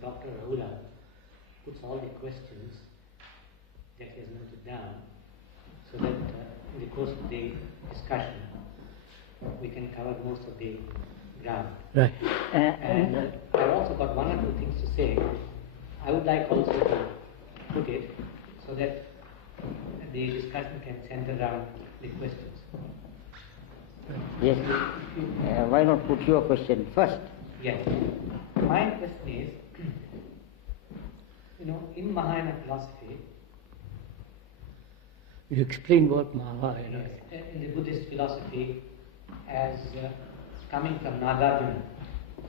Dr. Rahula puts all the questions that he has noted down so that in the course of the discussion we can cover most of the ground. Right. And I've also got one or two things to say. I would like also to put it so that the discussion can center around the questions. Yes. Why not put your question first? Yes. My question is, in Mahayana philosophy, You explain what Mahayana is. in the Buddhist philosophy, as coming from Nagarjuna,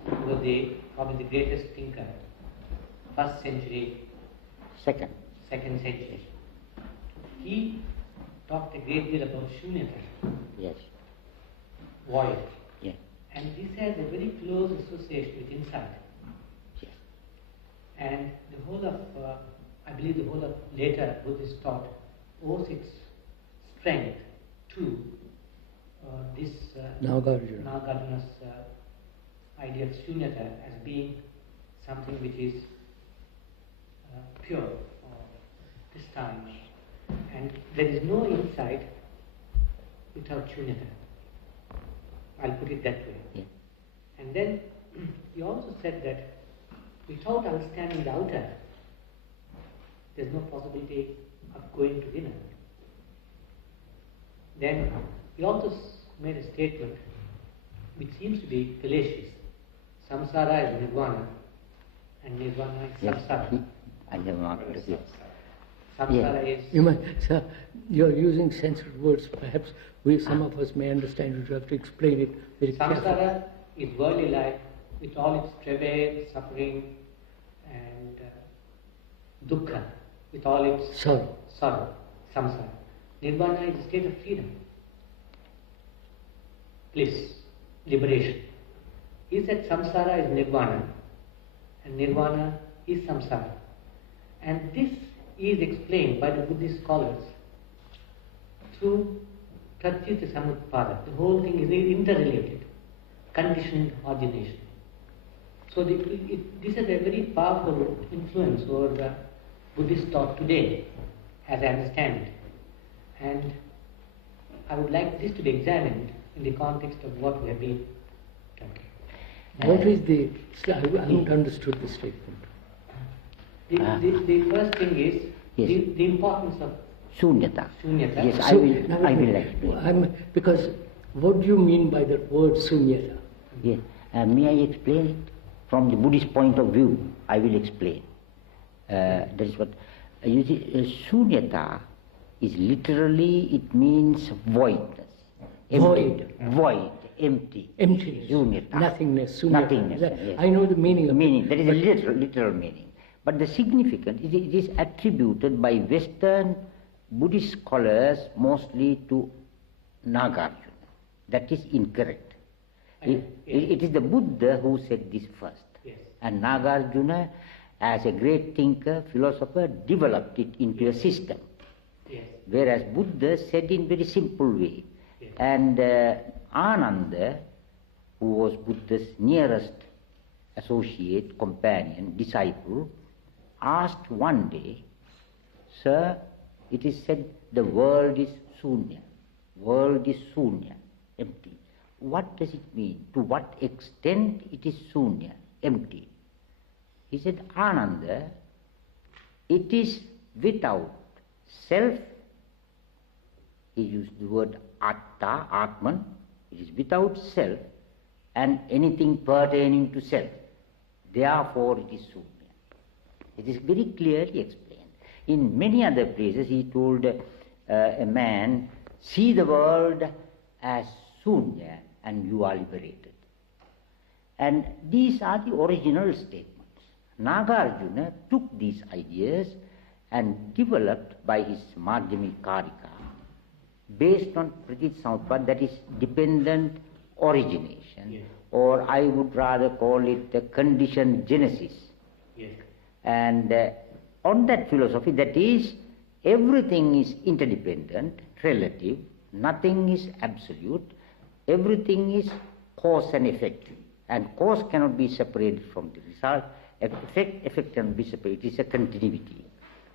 who was probably the greatest thinker, first century, Second century. He talked a great deal about shunyata, Yes. void, Yeah. and this has a very close association with insight. Yes. And the whole of, I believe the whole of later Buddhist thought owes its strength to this Nagarjuna's idea of shunyata as being something which is pure or pristine. And there is no insight without shunyata. I'll put it that way. Yeah. And then he also said that without understanding the outer, there's no possibility of going to inner. Then he also made a statement which seems to be fallacious. Samsara is nirvana and nirvana is Yes. samsara. I have marked it. Yes. Samsara You is... might, sir, you're using censored words. Perhaps some of us may understand it. You have to explain it very carefully. Samsara is worldly life with all its travail, suffering and dukkha, with all its Sorrow. samsara. Nirvana is a state of freedom, bliss, liberation. He said samsara is nirvana and nirvana is samsara. And this is explained by the Buddhist scholars through pratyuta samutpada. The whole thing is interrelated, conditioned origination. So this has a very powerful influence over the Buddhist thought today, as I understand it. And I would like this to be examined in the context of what we have been talking. What is the... I haven't understood the statement. The first thing is Yes. the importance of Shunyata. shunyata. Yes, I will explain. Because what do you mean by that word sunyata? Yes. May I explain it? From the Buddhist point of view, I will explain. That is what... you see, shunyata is literally, it means voidness. Empty. Void. Empty. Emptiness. Shunyata. Nothingness. Sunyata. Nothingness. Yes. I know the meaning of meaning. it. That is a literal meaning. But the significance, it is attributed by Western Buddhist scholars mostly to Nagarjuna. That is incorrect. It is the Buddha who said this first. Yes. And Nagarjuna, as a great thinker, philosopher, developed it into a system. Yes. Whereas Buddha said in very simple way. Yes. And Ananda, who was Buddha's nearest associate, companion, disciple, asked one day, "Sir, it is said the world is sunya. World is sunya, empty. What does it mean? To what extent it is sunya, empty?" He said, "Ananda, it is without self." He used the word atta, atman. It is without self and anything pertaining to self. Therefore it is sunya. It is very clearly explained. In many other places he told a man, "See the world as sunya and you are liberated." And these are the original statements. Nagarjuna took these ideas and developed by his Madhyamika Karika based on Pratit Samutpada, that is dependent origination, Yes. or I would rather call it the conditioned genesis. Yes. And on that philosophy, that is, everything is interdependent, relative, nothing is absolute, everything is cause and effect, and cause cannot be separated from the result, effect and principle, it is a continuity.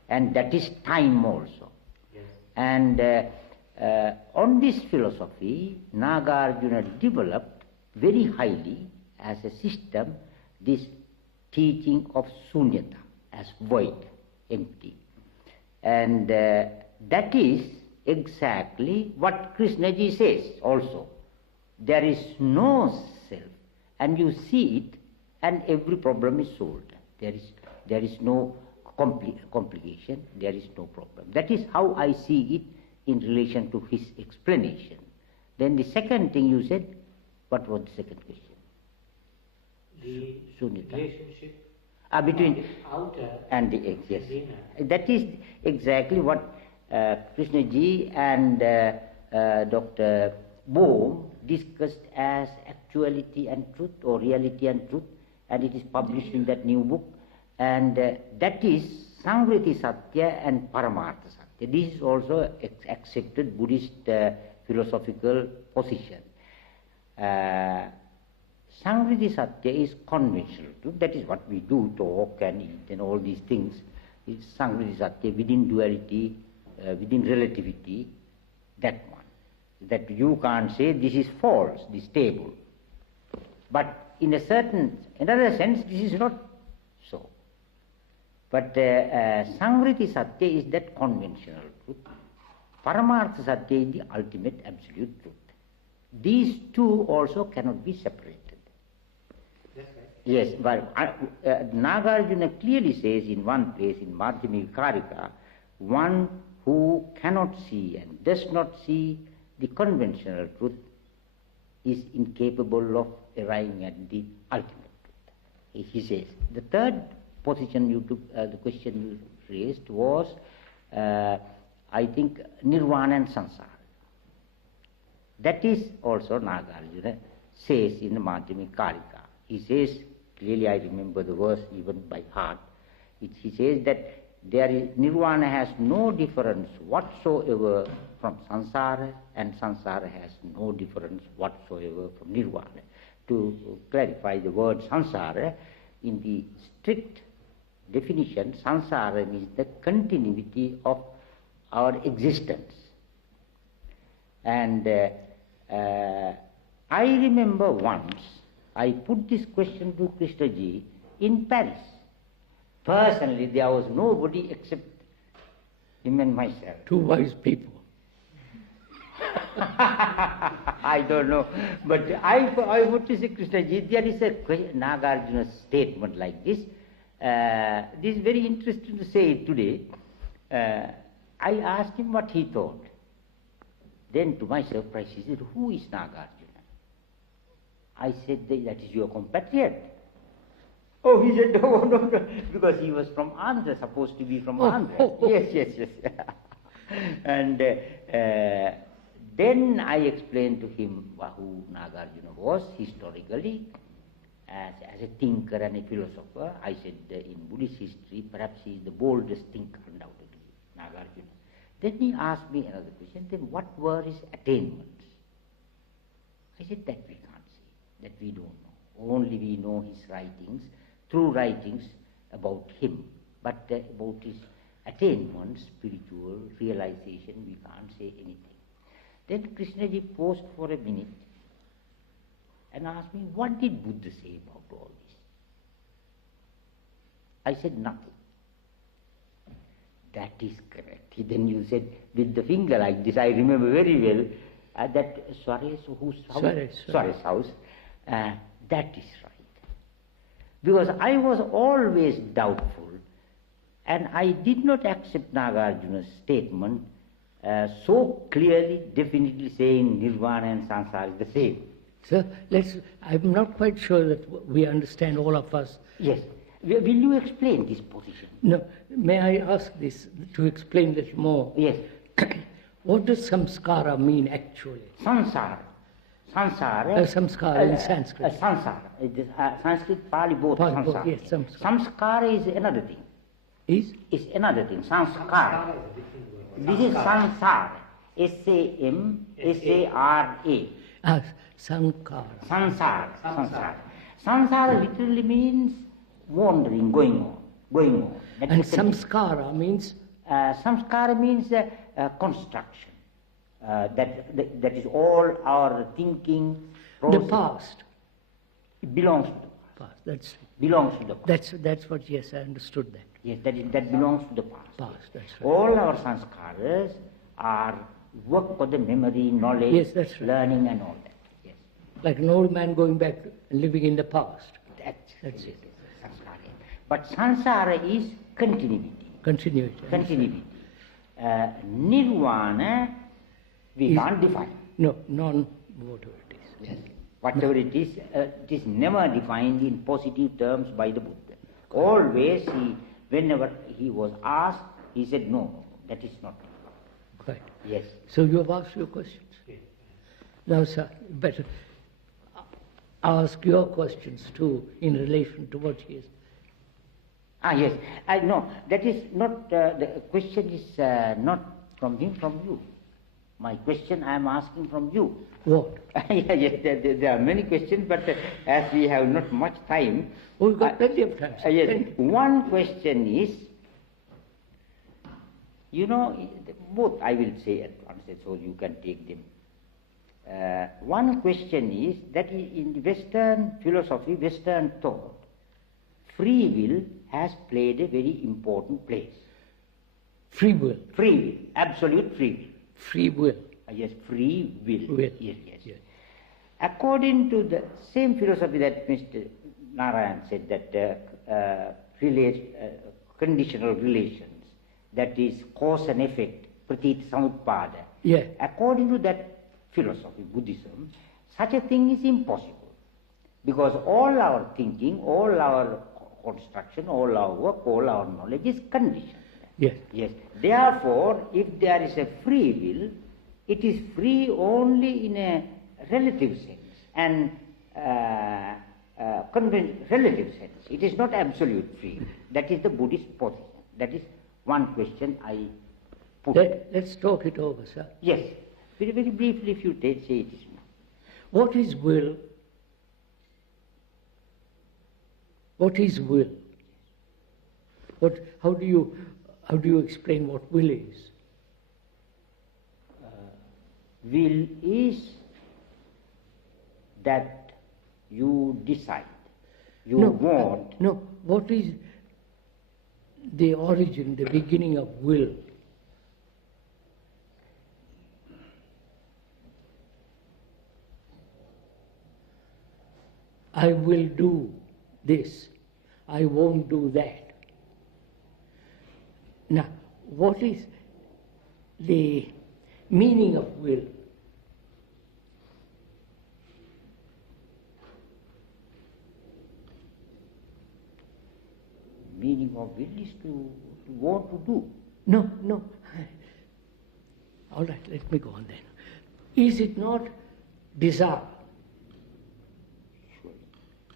And that is time also. Yes. And on this philosophy, Nagarjuna developed very highly as a system this teaching of sunyata, as void, empty. And that is exactly what Krishnaji says also. There is no self, and you see it, and every problem is solved. There is no complication, there is no problem. That is how I see it in relation to his explanation. Then the second thing you said, what was the second question? The Sunyata. relationship Between the outer and the egg, yes. inner. That is exactly what Krishnaji and Dr. Bohm discussed as actuality and truth, or reality and truth, and it is published in that new book. And that is Sangriti Satya and Paramartha Satya. This is also accepted Buddhist philosophical position. Sangriti Satya is conventional truth. That is what we do, talk and eat and all these things. It's Sangriti Satya within duality, within relativity, that one. That you can't say this is false, this table. But in another sense, this is not so. But Sangriti Satya is that conventional truth. Paramartha Satya is the ultimate absolute truth. These two also cannot be separated. Yes, but Nagarjuna clearly says in one place in Madhyamika Karika, one who cannot see and does not see the conventional truth is incapable of arriving at the ultimate truth. He says. The third position you took, the question you raised was, I think, nirvana and samsara. That is also Nagarjuna says in the Madhyamika Karika. He says, clearly I remember the verse even by heart, he says that nirvana has no difference whatsoever from samsara, and samsara has no difference whatsoever from nirvana. To clarify the word samsara, in the strict definition, samsara is the continuity of our existence. And I remember once I put this question to Krishnaji in Paris. Personally, there was nobody except him and myself. Two wise people. I don't know, but I would say, Krishnaji, there is a Nagarjuna statement like this. This is very interesting to say it today. I asked him what he thought. Then to my surprise, he said, who is Nagarjuna? I said, that is your compatriot. Oh, he said, no, because he was from Andhra, supposed to be from Andhra. Yes. And then I explained to him who Nagarjuna was historically, as a thinker and a philosopher. I said, in Buddhist history, perhaps he is the boldest thinker, undoubtedly, Nagarjuna. Then he asked me another question, then what were his attainments? I said, that we can't say, that we don't know. Only we know his writings, true writings about him, but about his attainments, spiritual realization, we can't say anything. Then Krishnaji paused for a minute and asked me, what did Buddha say about all this? I said, nothing. That is correct. Then you said with the finger like this, I remember very well, that Suarez house, that is right. Because I was always doubtful, and I did not accept Nagarjuna's statement so clearly, definitely saying nirvana and samsara is the same. Sir, I'm not quite sure that we understand, all of us. Yes. Will you explain this position? No. May I ask this to explain this more? Yes. What does samskara mean actually? Samsara. Samskara in Sanskrit. Samsara. Sanskrit, Pali, both. Samsara. Yes, samskara. Samskara is another thing. Is another thing. Samskara. This is samsara. S-A-M-S-A-R-A. Sankara. Samsara. Samsara literally means wandering, going on. That And is continuing. samskara means? Samskara means construction. That is all our thinking process. The past. It belongs to the past. That's Belongs to the past. that's what. Yes, I understood that. Yes, that belongs to the past. Past. That's right. All our sanskaras are work for the memory, knowledge, Yes, that's right. learning, and all that. Yes, Like an old man going back and living in the past. that's it. Sanskara. But samsara is continuity. Continuity. Continuity. Nirvana, we can't define. No, non-whatever it is. Yes. Whatever it is never defined in positive terms by the Buddha. Always, whenever he was asked, he said, no, that is not. Right. Yes. So you have asked your questions. Now, sir, you better ask your questions too in relation to what he is. Yes. No, that is not, the question is not from him, from you. My question I am asking from you. What? Yes, there are many questions, but as we have not much time. Oh, we've got plenty of time. Yes, Plenty. one question is, both I will say at once, so you can take them. One question is that in Western philosophy, Western thought, free will has played a very important place. Free will. Free will, absolute free will. Free will. Yes, free will. Will. Yes. According According to the same philosophy that Mr. Narayan said, that conditional relations, that is cause and effect, pratit samutpada. Yeah. According to that philosophy, Buddhism, such a thing is impossible. Because all our thinking, all our construction, all our work, all our knowledge is conditioned. Yes. Yes. Therefore, if there is a free will, it is free only in a relative sense and relative sense. It is not absolute free. That is the Buddhist position. That is one question I put. Let's talk it over, sir. Yes. Very, very briefly, if you say it. What is will? What is will? How do you explain what will is? Will is that you decide, you want. No, what is the origin, the beginning of will? I will do this. I won't do that. Now, what is the meaning of will? Meaning of will is to want to do. No. All right, let me go on then. Is it not desire? Sure.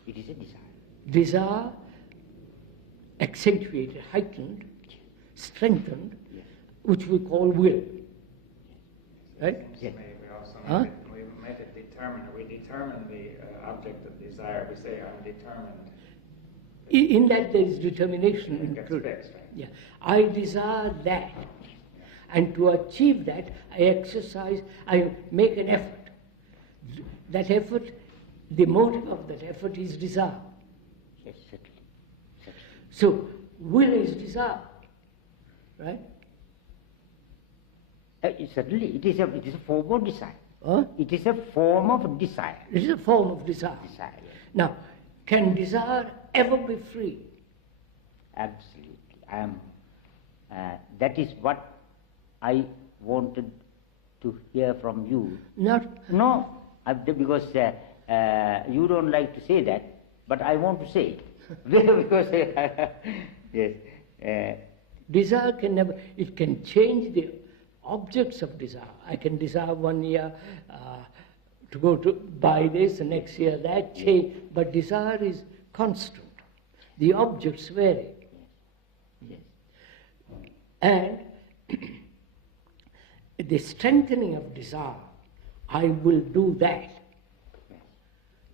It is a desire. Desire accentuated, heightened, strengthened, which we call will. Right? Yes. We make it determine. We determine the object of desire. We say, I'm determined. In that there is determination It gets included. fixed, right? Yeah. I desire that. And to achieve that, I make an effort. That effort, the motive of that effort is desire. Yes, certainly. So, will is desire. Right? Certainly, it is a form of desire. Huh? It is a form of desire. It is a form of desire. Desire, yes. Now, can desire ever be free? Absolutely. That is what I wanted to hear from you. No, because you don't like to say that, but I want to say it. Because, yes. Desire can never, it can change the objects of desire. I can desire 1 year to go to buy this, the next year that, change, but desire is constant. The objects vary. Yes. And the strengthening of desire, I will do that.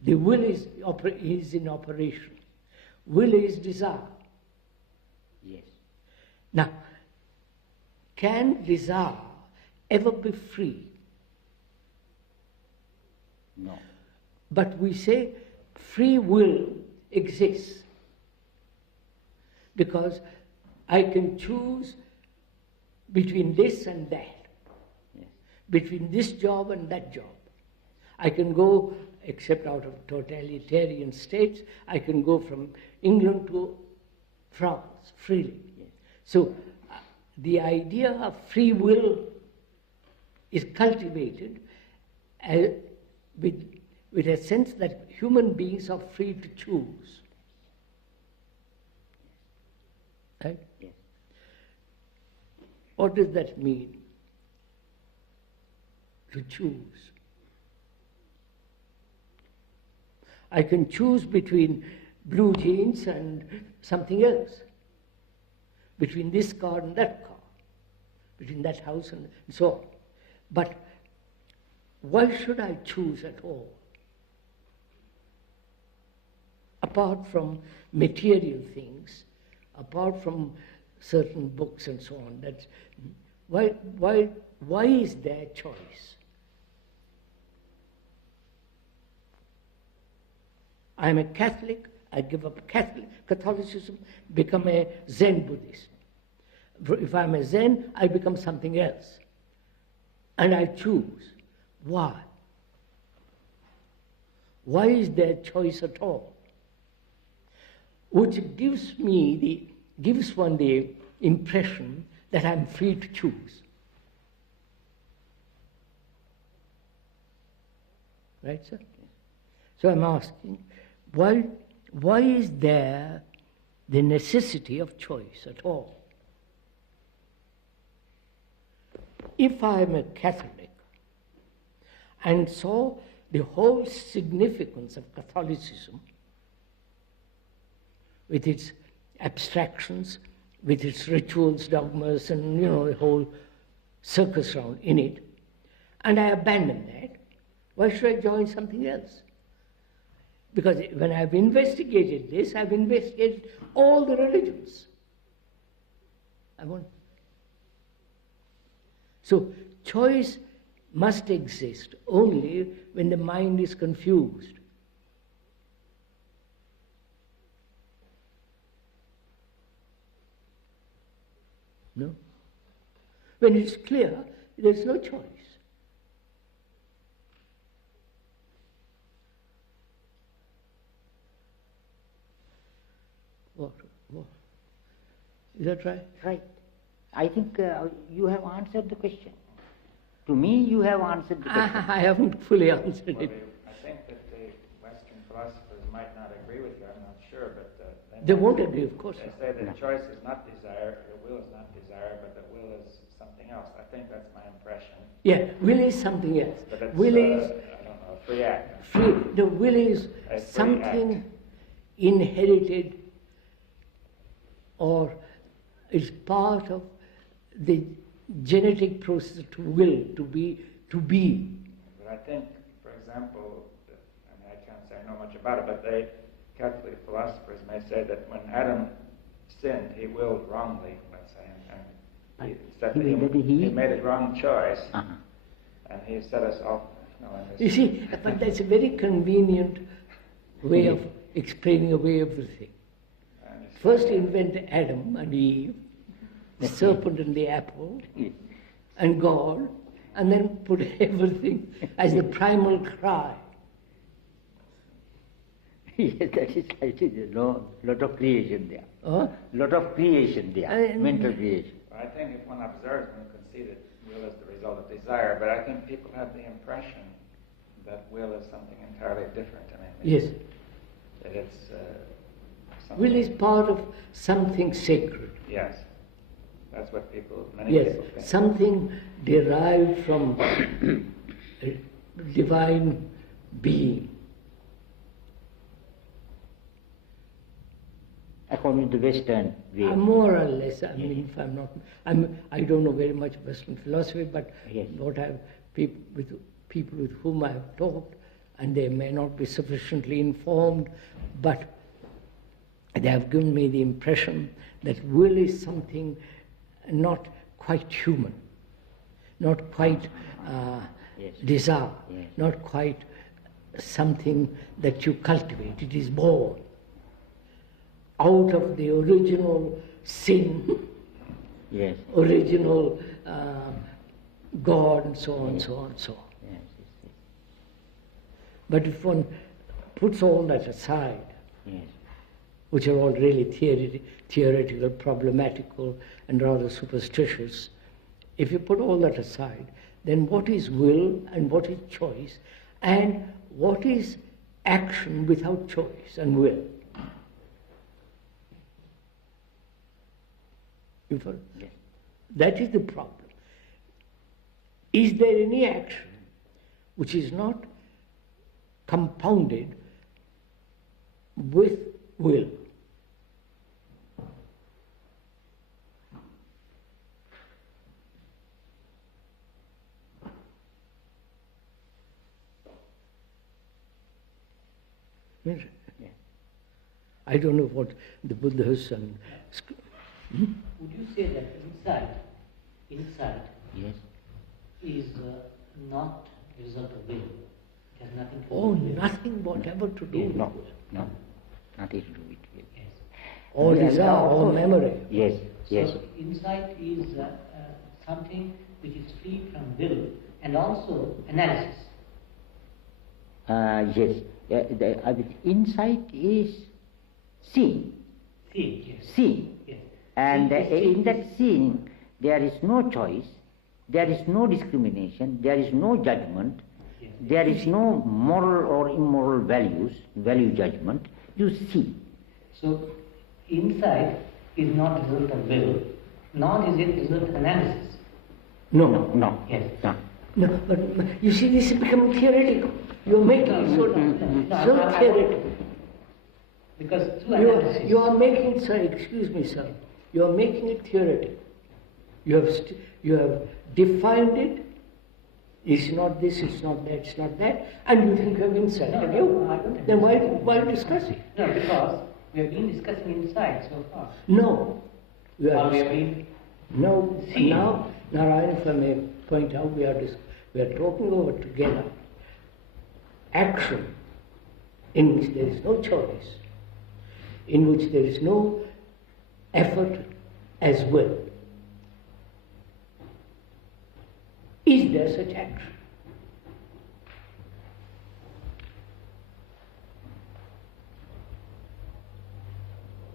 The will is in operation. Will is desire. Yes. Now, can desire ever be free? No. But we say free will exists because I can choose between this and that, Yes. between this job and that job. I can go, except out of totalitarian states, I can go from England to France freely. Yes. So the idea of free will is cultivated with a sense that human beings are free to choose. Right? Yes. What does that mean? To choose. I can choose between blue jeans and something else, between this car and that car, between that house and so on. But why should I choose at all? Apart from material things, apart from certain books and so on, that's why is there choice? I'm a Catholic, I give up Catholicism, become a Zen Buddhist. If I'm a Zen, I become something else. And I choose. Why? Why is there choice at all? Which gives one the impression that I'm free to choose. Right, sir? So I'm asking, why is there the necessity of choice at all? If I'm a Catholic and saw the whole significance of Catholicism with its abstractions, with its rituals, dogmas, and the whole circus round in it, and I abandon that, why should I join something else? Because when I've investigated this, I've investigated all the religions. So choice must exist only when the mind is confused. No? When it's clear, there's no choice. What? Is that right? Right. I think you have answered the question. To me, you have answered the question. I haven't fully answered Well, it. I think that the Western philosophers might not agree with you, I'm not sure, but They won't agree, of course. They say that choice is not desire, the will is not desire, but the will is something else. I think that's my impression. Yeah, will is something else. But it's, Will is I don't know, a free act. free. The will is A free something act. inherited or is part of the genetic process to will, to be. But I think, for example, I can't say I know much about it, but the Catholic philosophers may say that when Adam sinned, he willed wrongly, let's say, and he said that he made a wrong choice, and he set us off. In this You see, but that's a very convenient way of explaining away everything. First invent Adam and Eve, the serpent and the apple, and God, and then put everything as the primal cry. Yes, that is right. There's lot of creation there. Huh? Lot of creation there, mental creation. I think if one observes, one can see that will is the result of desire, but I think people have the impression that will is something entirely different. Yes. That it's something. Will is part of something sacred. Yes. That's what many Yes, people think. something derived from a divine being. According to the Western way. More or less, I mean, if I'm not, I don't know very much Western philosophy, but Yes. what I've people with whom I have talked, and they may not be sufficiently informed, but they have given me the impression that will is something not quite human, not quite Yes. desire, Yes. not quite something that you cultivate. It is born out of the original sin, Yes. original God, and so on, so on, so on. Yes, yes, yes. But if one puts all that aside, Yes. which are all really theoretical, problematical, and rather superstitious, if you put all that aside, then what is will and what is choice, and what is action without choice and will? You follow? Yes. That is the problem. Is there any action which is not compounded with will? Yeah. I don't know what the Buddhists and... Would you say that insight Yes. is not a result of will? It has nothing to do Oh, with will. nothing whatever to do with No, will. no, nothing to do with will. Yes. All Yeah, desire, of all course. memory. Yes, yes. So insight is something which is free from will and also analysis. Yes. The insight is seeing. See, yes. Seeing. Yes. And See is in that seeing, there is no choice, there is no discrimination, there is no judgment, Yes. there is no moral or immoral value judgment. You see. So insight is not a result of will, nor is it a result of analysis. No. No. Yes. No. No, but you see, this is becoming theoretical. You're making it so theoretical. Because through analysis, You are making, sir, excuse me, sir, you are making it theoretical. You have defined it. It's not this, it's not that, it's not that, and you think you have insight. No, Have no, you? I don't have Then why discuss it? no, because we have been discussing insight so far. No. We Or are we have discussing. been No, See. now, Narayan, if I may point out, we are talking over together action in which there is no choice, in which there is no effort as well. Is there such action?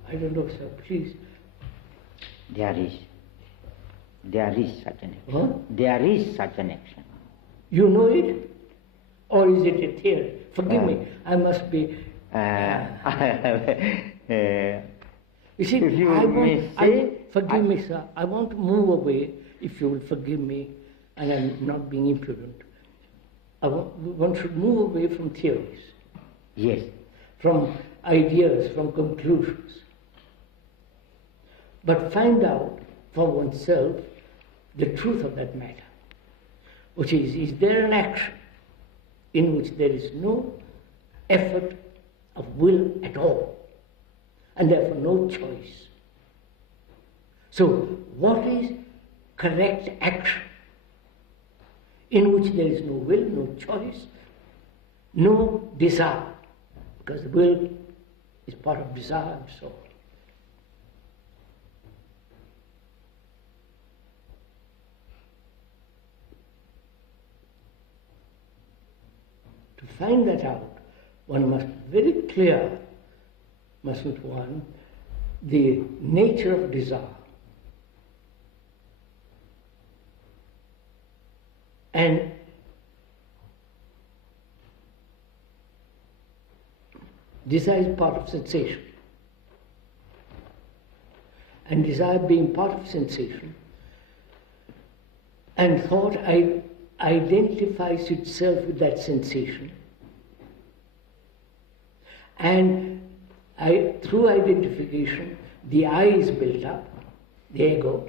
I don't know, sir, please. There is such an action. Huh? There is such an action. You know it? Or is it a theory? Forgive me, I must be... You see, If you may forgive me, sir, I want to move away, if you will forgive me, and I'm not being impudent. One should move away from theories, Yes. from ideas, from conclusions, but find out for oneself the truth of that matter, which is there an action in which there is no effort of will at all, and therefore no choice. So, what is correct action in which there is no will, no choice, no desire, because the will is part of desire and so on. To find that out, one must be very clear, mustn't one, the nature of desire. And desire is part of sensation. And desire being part of sensation, and thought identifies itself with that sensation. And through identification, the I is built up, the ego,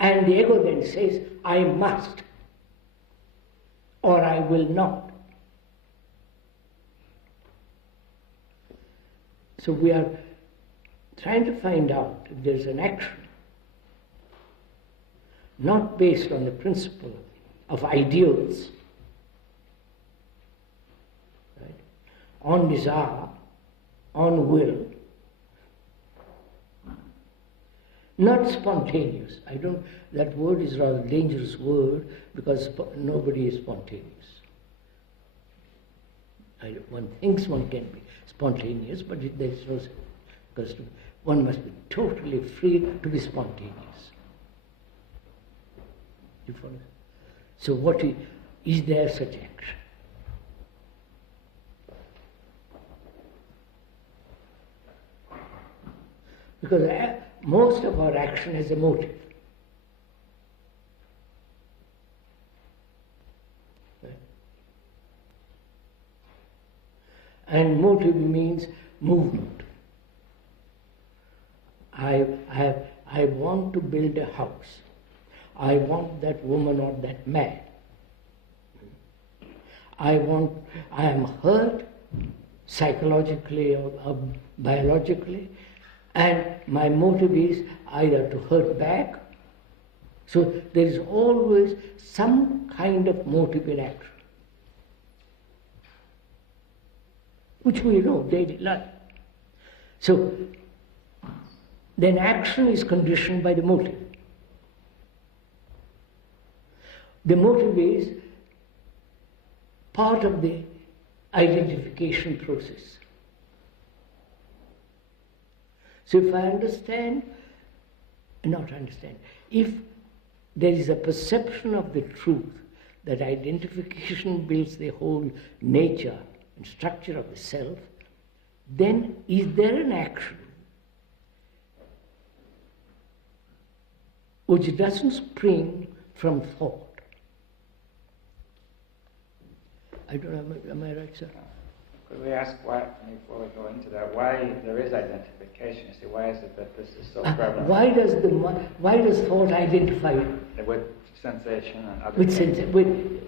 and the ego then says, I must, or I will not. So we are trying to find out if there's an action not based on the principle of ideals, right? On desire, on will, not spontaneous. That word is a rather dangerous word because nobody is spontaneous. One thinks one can be spontaneous, but there is no, because one must be totally free to be spontaneous. You follow? So is there such action? Because most of our action has a motive. Right? And motive means movement. I want to build a house. I want that woman or that man. I am hurt psychologically or biologically, and my motive is either to hurt back. So there is always some kind of motive in action, which we know daily life. So then action is conditioned by the motive. The motive is part of the identification process. So if if there is a perception of the truth that identification builds the whole nature and structure of the self, then is there an action which doesn't spring from thought? I don't know, am I right, sir? Could we ask why, before we go into that, why there is identification? You see, why is it that this is so prevalent? Why does thought identify with sensation and other with things?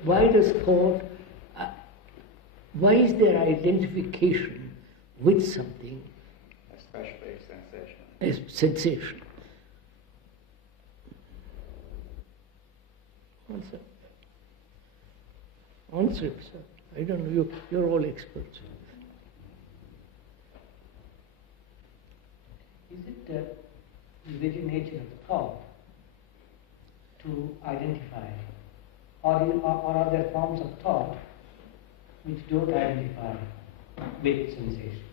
why does thought? Why is there identification with something? Especially sensation. As sensation. Answer, sir. I don't know. You're all experts. Is it the very nature of the thought to identify, or are there forms of thought which don't identify with sensation?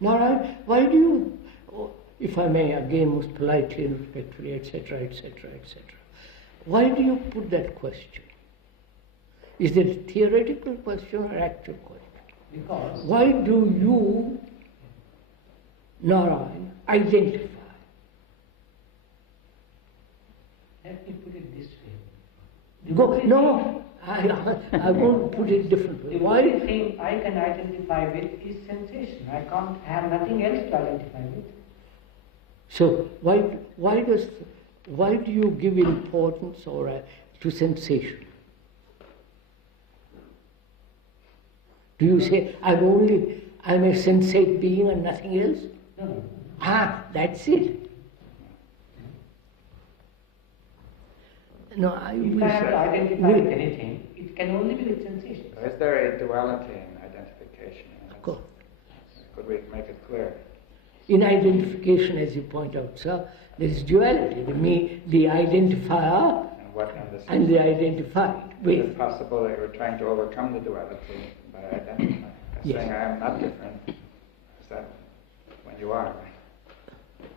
Now, why do you, if I may again most politely and respectfully, etc., etc., etc., why do you put that question? Is it a theoretical question or actual question? Because why do you, Narayan, identify? let me put it this way. No, I won't put it differently. The only thing I can identify with is sensation. I can't have nothing else to identify with. So why do you give importance to sensation? Do you say, I'm a sensate being and nothing else? No. That's it. No, if I have to identify with anything, it can only be with sensation. Is there a duality in identification? Of course. Could we make it clear? In identification, as you point out, sir, there is duality. The identifier and the identified. Is it possible that you're trying to overcome the duality by identifying? Yes. Saying I am not different. Is that when you are?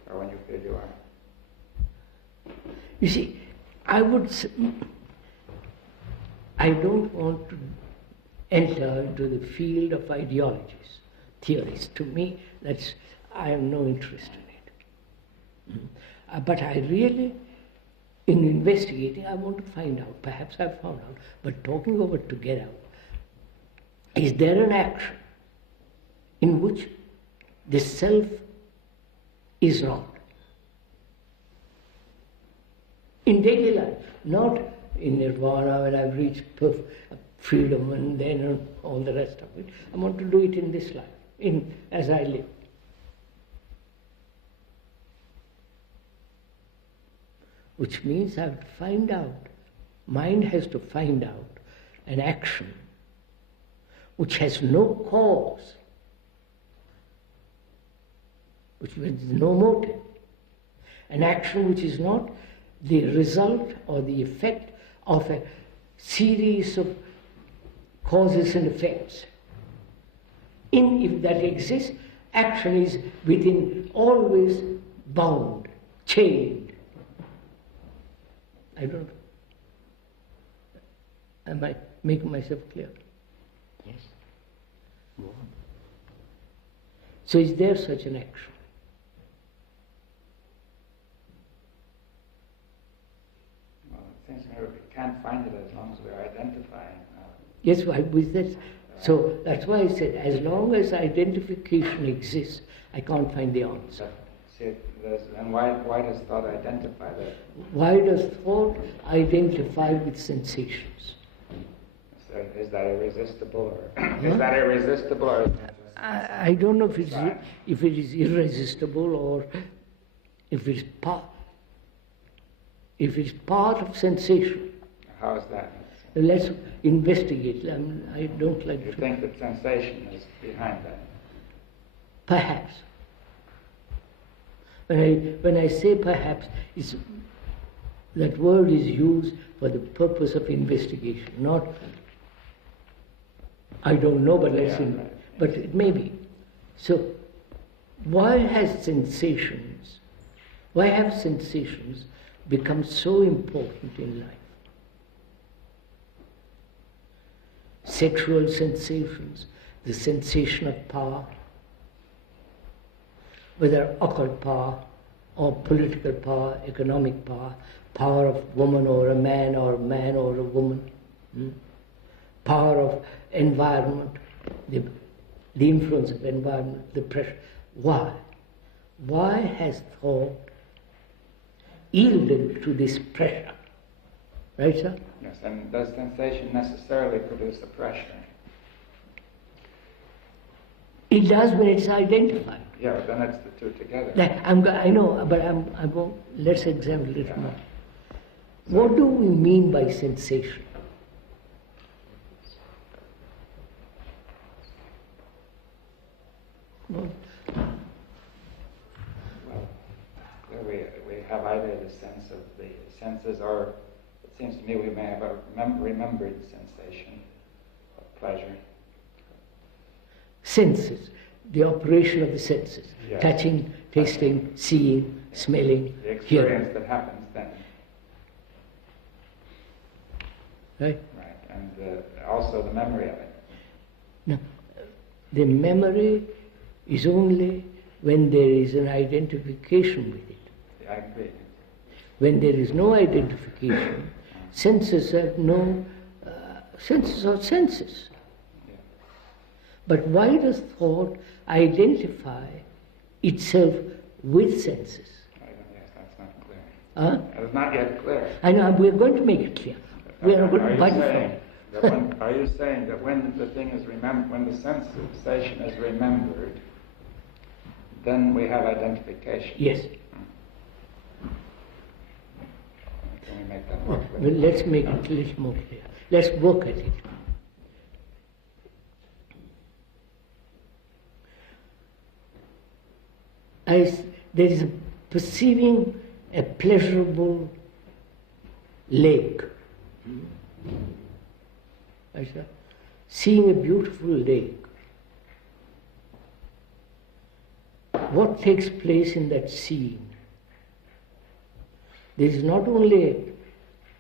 Or when you feel you are? You see, I don't want to enter into the field of ideologies, theories. To me, I have no interest in it. But I really, in investigating, I want to find out. Perhaps I've found out. But talking over together, is there an action in which the self is not? In daily life, not in nirvana when I've reached freedom and then all the rest of it. I want to do it in this life. as I live. Which means I have to find out, mind has to find out an action which has no cause, which has no motive, an action which is not the result or the effect of a series of causes and effects. If that exists, action is within, always bound, chained. I don't know. Am I making myself clear? Yes. Go on. So is there such an action? Well, it seems to me we can't find it as long as we're identifying. Yes, with that. So that's why I said, as long as identification exists, I can't find the answer. See, and why does thought identify that? Why does thought identify with sensations? So is that irresistible, or is that irresistible, or? I don't know if it is irresistible or if it's part of sensation. How is that? Let's investigate. I don't like You to. think that sensation is behind that? Perhaps. When I say perhaps, that word is used for the purpose of investigation, not I don't know, but let's see. But it may be. So, why have sensations become so important in life? Sexual sensations, the sensation of power, whether occult power or political power, economic power, power of woman or a man or a woman, power of environment, the influence of environment, the pressure. Why? Why has thought yielded to this pressure? Right, sir? Yes, and does sensation necessarily produce a pressure? It does when it's identified. Yeah, but then it's the two together. I know, but let's examine a little more. What do we mean by sensation? Well, we have either the sense of the senses, or it seems to me we may have a remembered sensation of pleasure. Senses, the operation of the senses, Yes. touching, tasting, seeing, smelling, The experience hearing. that happens then. Right? Right, and also the memory of it. No, the memory is only when there is an identification with it. Yeah, I agree. When there is no identification, senses have no, senses are senses. Yeah. But why does thought identify itself with senses? Yes, that's not clear. Huh? That is not yet clear. I know, we're going to make it clear. We are going to budge from it. Are you saying that when the thing is remembered, when the sensation is remembered, then we have identification? Yes. Can we make that more clear? Well, let's make it a little more clear. Let's work at it. There is perceiving a pleasurable lake. Seeing a beautiful lake. What takes place in that seeing? There is not only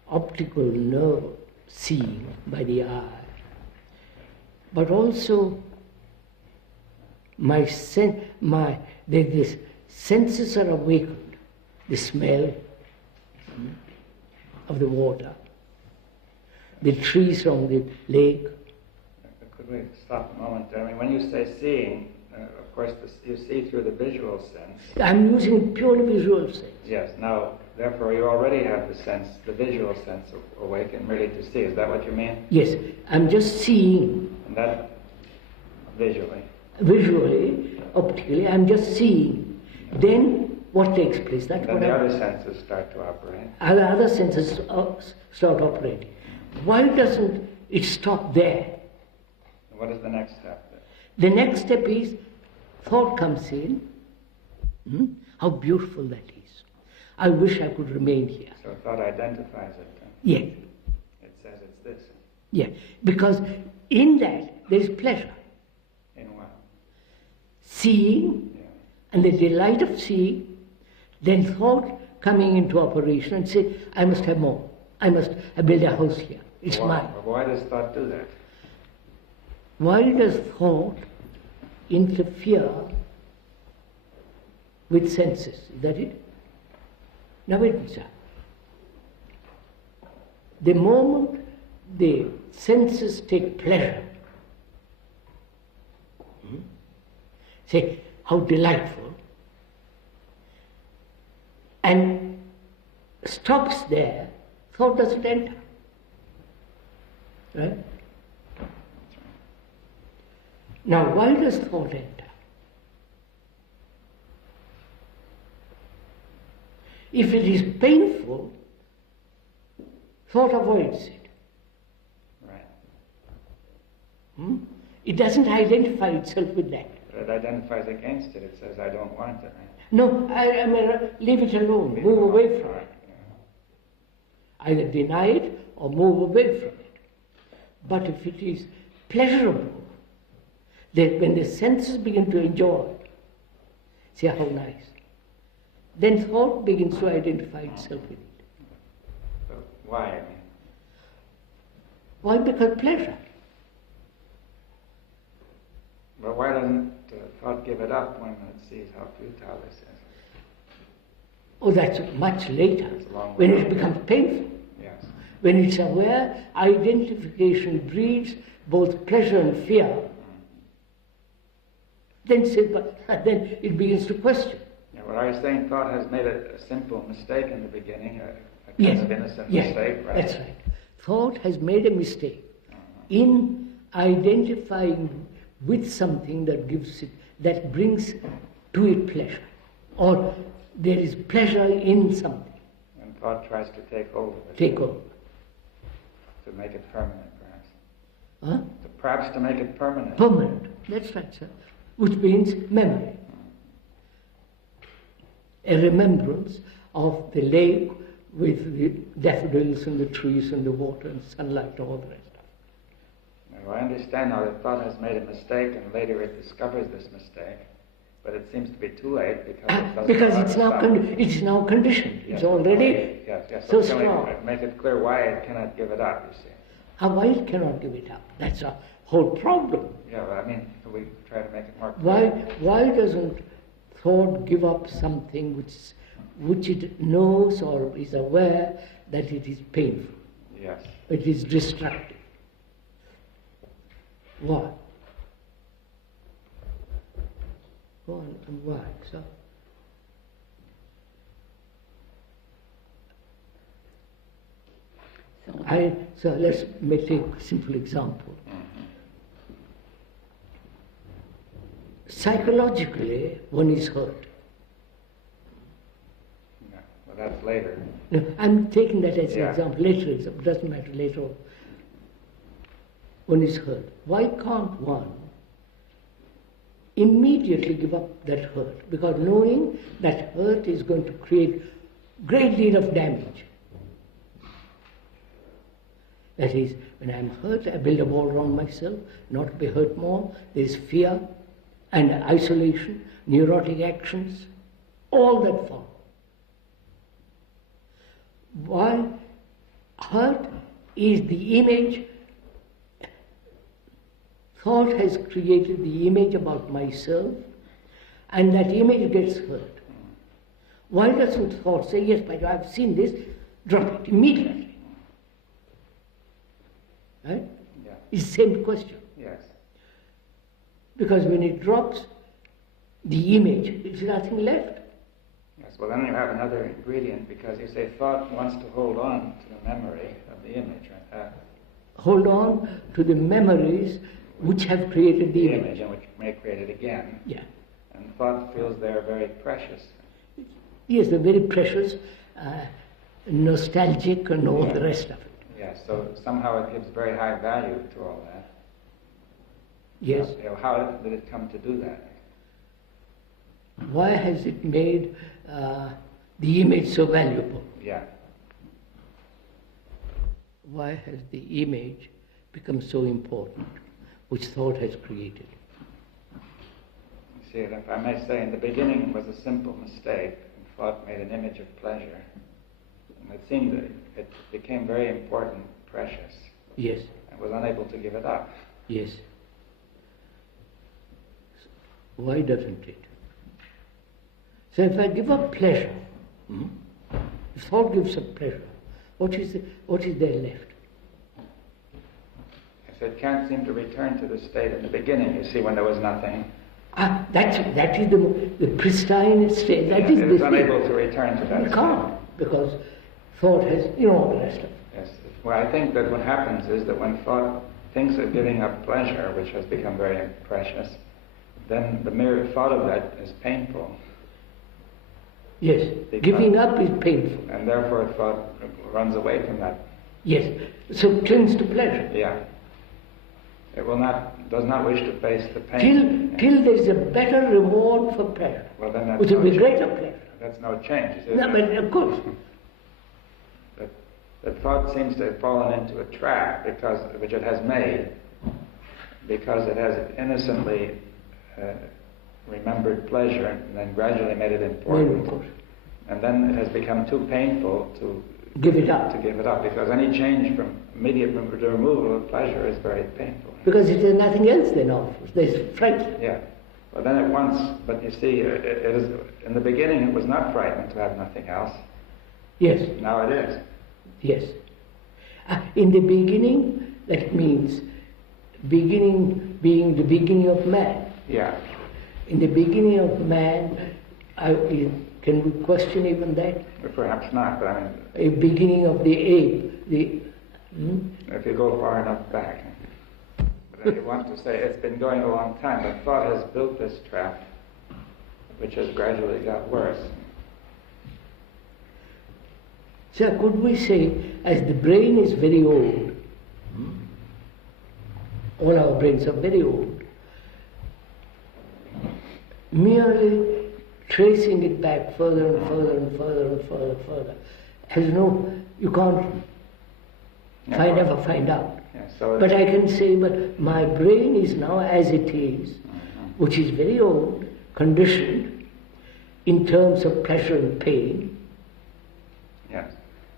optical nerve seeing by the eye, but also the senses are awakened. The smell of the water, the trees on the lake. Could we stop a moment? I mean, when you say seeing, of course, you see through the visual sense. I'm using purely visual sense. Yes. Now, therefore, you already have the visual sense awakened, really to see. Is that what you mean? Yes, I'm just seeing. And that visually. visually, optically, I'm just seeing. Then what takes place? That's Then what the other senses start to operate. other senses start operating. Why doesn't it stop there? What is the next step? The next step is thought comes in. How beautiful that is. I wish I could remain here. So thought identifies it. Yes. It says it's this. Yeah, because in that there is pleasure. In what? Seeing, Yeah. and the delight of seeing, then thought coming into operation and say, I must have more. I must build a house here. It's mine. Why does thought do that? Why does thought interfere with senses? Is that it? Now wait a minute. The moment the senses take pleasure, say, how delightful, and stops there, thought doesn't enter. Right? Now, why does thought enter? If it is painful, thought avoids it. Right. It doesn't identify itself with that. But it identifies against it. It says, I don't want it. Right? No, I mean, leave it alone, move away from it. Either deny it or move away from it. But if it is pleasurable, then when the senses begin to enjoy, see how nice, then thought begins to identify itself with it. But why? Why? Because pleasure. But why doesn't thought give it up when it sees how futile this is? Oh, that's much later, when it becomes painful. Yes. When it's aware, identification breeds both pleasure and fear. Then it begins to question. Yeah, well, I was saying thought has made a simple mistake in the beginning, a kind of innocent mistake, right? That's right. Thought has made a mistake in identifying with something that brings to it pleasure, or there is pleasure in something. And thought tries to take hold of it. Take over. To make it permanent, perhaps. Huh? Perhaps to make it permanent. Permanent. That's right, sir. Which means memory. A remembrance of the lake with the daffodils and the trees and the water and sunlight and all the rest of it. Now, I understand now that thought has made a mistake and later it discovers this mistake, but it seems to be too late because it's now conditioned. Yes, It's already yes. so can strong. we make it clear why it cannot give it up, you see. Why it cannot give it up? That's a whole problem. Yeah, but I mean, we try to make it more clear. Why doesn't thought give up something which it knows or is aware that it is painful? Yes. It is destructive. Why? Go on, and why, sir? So let's take a simple example. Psychologically, one is hurt. Yeah, well, that's later. No, I'm taking that as an Yeah. example, later example, doesn't matter, later on. One is hurt. Why can't one immediately give up that hurt? Because knowing that hurt is going to create great deal of damage. That is, when I'm hurt, I build a wall around myself, not to be hurt more. There is fear and isolation, neurotic actions, all that follow. Why? Hurt is the image. Thought has created the image about myself, and that image gets hurt. Why doesn't thought say, yes, but I've seen this, drop it immediately? Right? Yeah. It's the same question. Yes. Because when it drops the image, there's nothing left. Yes. Well, then you have another ingredient because you say thought wants to hold on to the memory of the image, right? Hold on to the memories which have created the image and which may create it again. Yeah. And thought feels they are very precious. Yes, they're very precious, nostalgic, and all the rest of it. Yeah, so somehow it gives very high value to all that. Yes. You know, how did it come to do that? Why has it made the image so valuable? Yeah. Why has the image become so important, which thought has created? You see, if I may say, in the beginning it was a simple mistake, and thought made an image of pleasure. And it seemed that it became very important, precious. Yes. And was unable to give it up. Yes. Why doesn't it? So if I give up pleasure, if thought gives up pleasure, what is there left? So it can't seem to return to the state in the beginning, you see, when there was nothing. That is the pristine state. That is it the is unable to return to that It state. can't, because thought has, all the rest of it. Yes. Well, I think that what happens is that when thought thinks of giving up pleasure, which has become very precious, then the mere thought of that is painful. Yes, giving up is painful. And therefore thought runs away from that. Yes, so it clings to pleasure. Yeah. It does not wish to face the pain. Till there is a better reward for pleasure, Well, then that's which will no be change. greater pleasure. That's no change. Is it? No, but of course. But the thought seems to have fallen into a trap which it has made, because it has innocently remembered pleasure and then gradually made it important. And then it has become too painful to give it up. Because any change from immediate the removal of pleasure is very painful. Because it is nothing else then offers. There's fright. Yeah. Well, then but you see, it is, in the beginning it was not frightening to have nothing else. Yes. Now it is. Yes. In the beginning, that means beginning being the beginning of man. Yeah. In the beginning of man, can we question even that? Or perhaps not, but I mean... A beginning of the ape. If you go far enough back. But I want to say it's been going a long time, but thought has built this trap, which has gradually got worse. So could we say, as the brain is very old, all our brains are very old, merely tracing it back further and further and further and further and further you can't ever find out. Yeah, so but I can say, but my brain is now as it is, which is very old, conditioned in terms of pleasure and pain. Yes.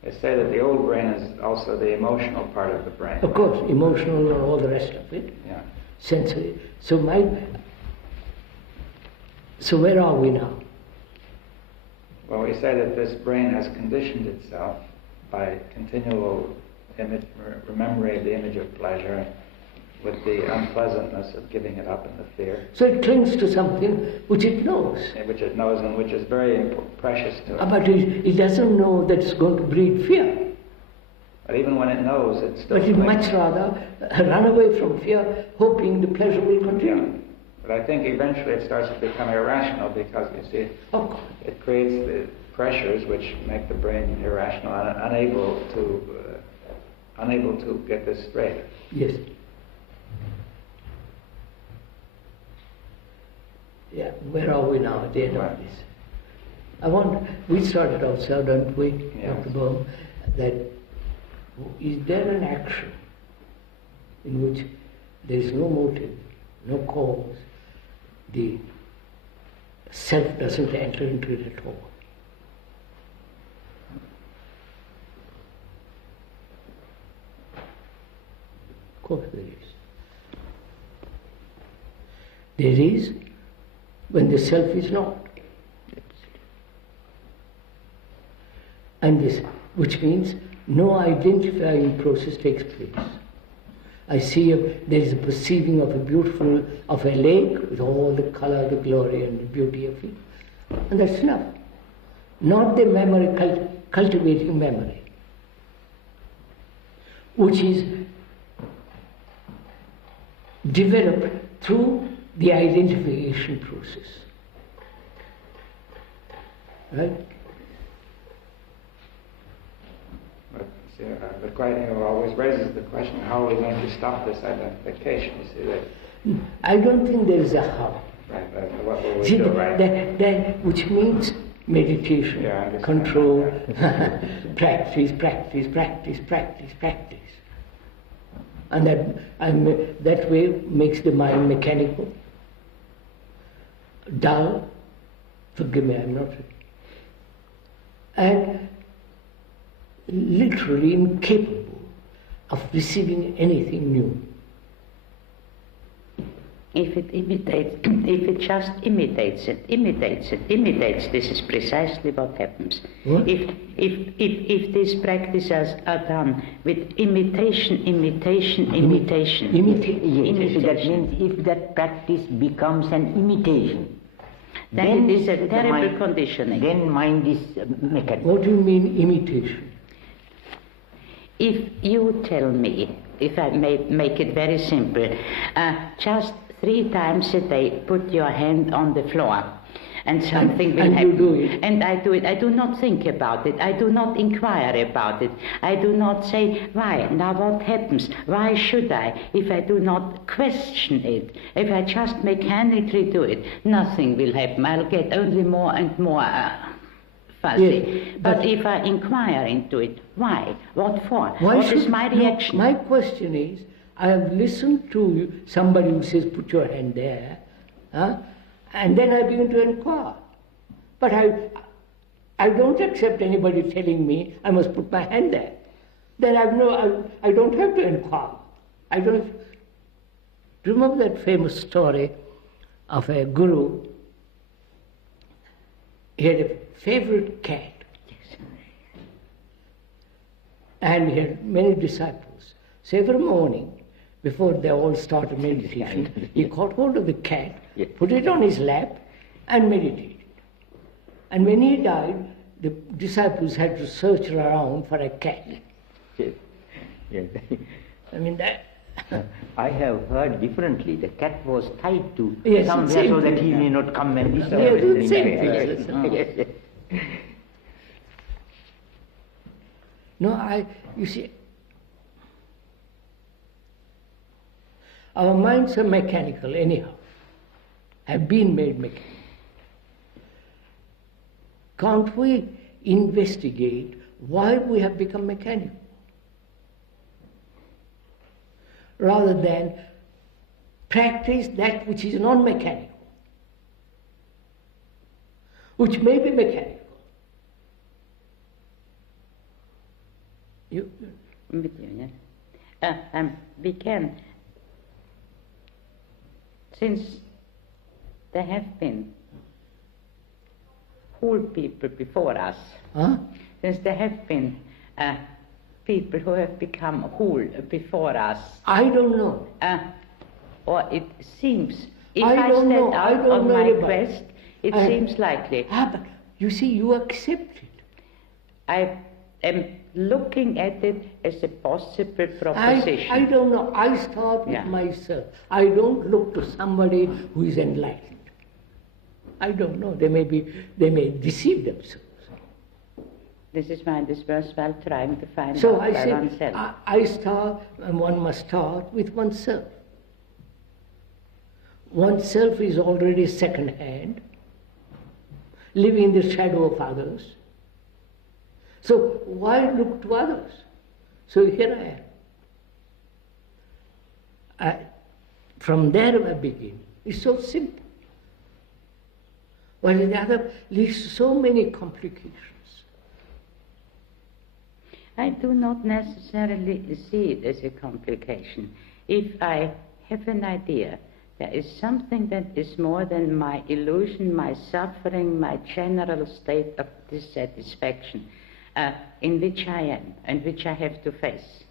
They say that the old brain is also the emotional part of the brain. Of course, emotional and all the rest of it. Yeah. Sensory. So where are we now? Well, we say that this brain has conditioned itself by continual remembering the image of pleasure with the unpleasantness of giving it up and the fear. So it clings to something which it knows. Which it knows and which is very precious to it. But it doesn't know that it's going to breed fear. But even when it knows, it's still... But it much rather run away from fear, hoping the pleasure will continue. Yeah. But I think eventually it starts to become irrational because, you see, it creates the pressures which make the brain irrational and unable to get this straight. Yes. Yeah, where are we now at the end of this? We started out, so don't we, Dr. Bohm, that is there an action in which there is no motive, no cause, the self doesn't enter into it at all? Of course there is. There is when the self is not. And this, which means no identifying process takes place. I see there is a perceiving of a lake with all the color, the glory and the beauty of it. And that's enough. Not the memory, cultivating memory, which is develop through the identification process. Right? But Guiding always raises the question, how are we going to stop this identification? You see that? I don't think there is a how. Right, but what will we See, do, right? that which means meditation, Yeah, control, practice, practice, practice, practice, practice. And that way makes the mind mechanical, dull, forgive me, I'm not, and literally incapable of receiving anything new. If it just imitates it, this is precisely what happens. What? If these practices are done with imitation. Yes, that means if that practice becomes an imitation, then it is a the terrible mind, conditioning. Then mind is mechanical. What do you mean imitation? If you tell me, if I may make it very simple, just 3 times a day put your hand on the floor and something will and happen. you do it. And I do it. I do not think about it. I do not inquire about it. I do not say, why? Now what happens? Why should I? If I do not question it, if I just mechanically do it, nothing will happen. I'll get only more and more fuzzy. Yes, but if I inquire into it, why? What for? Why What should, is my reaction? No, my question is, I have listened to somebody who says, put your hand there, and then I begin to inquire. But I don't accept anybody telling me I must put my hand there. Then I don't have to inquire. I don't. Remember that famous story of a guru? He had a favorite cat. And he had many disciples. So every morning, before they all started meditation, he caught hold of the cat, put it on his lap, and meditated. And when he died, the disciples had to search around for a cat. Yes. Yes. I mean, that... I have heard differently. The cat was tied to Yes, somewhere same so that thing. he may not come and disturb. Yes, anything. same thing. Yes, yes. No, you see, our minds are mechanical anyhow, have been made mechanical. Can't we investigate why we have become mechanical? Rather than practice that which is non-mechanical, which may be mechanical. With you, yeah. We can, since there have been whole people before us, since there have been people who have become whole before us. I don't know. Or it seems, if I I don't set know. I out don't on know my about quest, it seems likely. But you see, you accept it. I am looking at it as a possible proposition. I don't know. I start with myself. I don't look to somebody who is enlightened. I don't know. They may deceive themselves. This is why it is worthwhile trying to find So out I by say, oneself. I start, and one must start with oneself. Oneself is already second hand, living in the shadow of others. So why look to others? So here I am. From there I begin. It's so simple. While the other leads to so many complications. I do not necessarily see it as a complication. If I have an idea, there is something that is more than my illusion, my suffering, my general state of dissatisfaction, in which I am and which I have to face.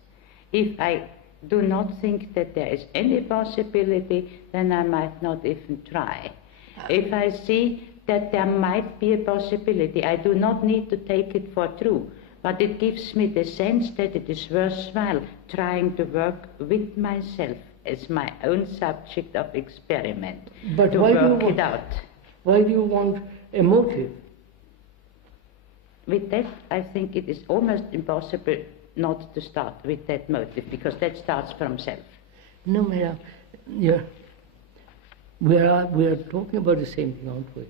If I do not think that there is any possibility, then I might not even try. If I see that there might be a possibility, I do not need to take it for true, but it gives me the sense that it is worthwhile trying to work with myself as my own subject of experiment, But to why do you work want, it out. Why do you want a motive? With that, I think it is almost impossible not to start with that motive, because that starts from self. No, madam, we are talking about the same thing, aren't we?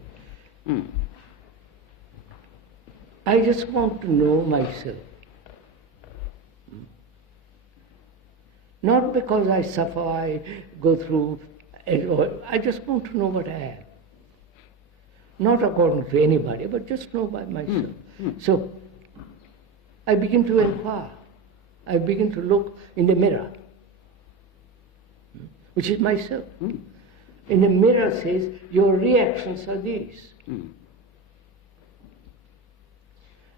I just want to know myself. Not because I suffer, I go through, I just want to know what I am. Not according to anybody, but just know by myself. So, I begin to inquire. I begin to look in the mirror, which is myself. And the mirror says, your reactions are these.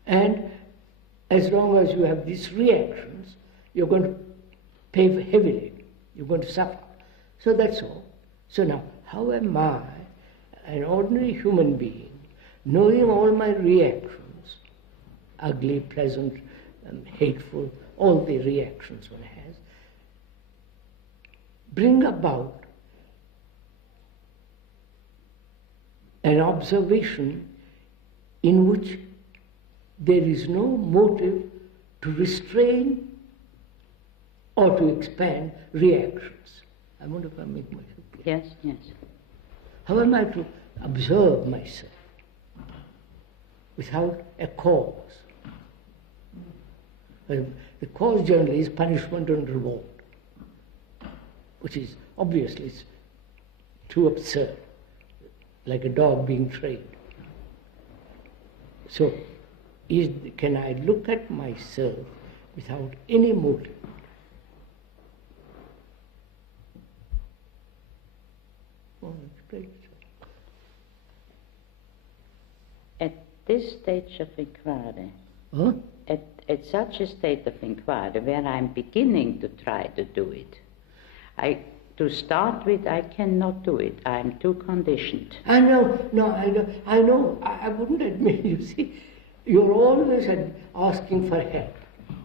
And as long as you have these reactions, you're going to pay heavily. You're going to suffer. So that's all. So now, how am I, an ordinary human being, knowing all my reactions, ugly, pleasant, hateful, all the reactions one has, bring about an observation in which there is no motive to restrain or to expand reactions. I wonder if I make myself clear. Yes, yes. How am I to observe myself without a cause? The cause generally is punishment and reward, which is obviously too absurd, like a dog being trained. So, can I look at myself without any motive? At this stage of inquiry, Huh? at such a state of inquiry where I'm beginning to try to do it, to start with, I cannot do it. I'm too conditioned. I know. I wouldn't admit, you see, you're always asking for help.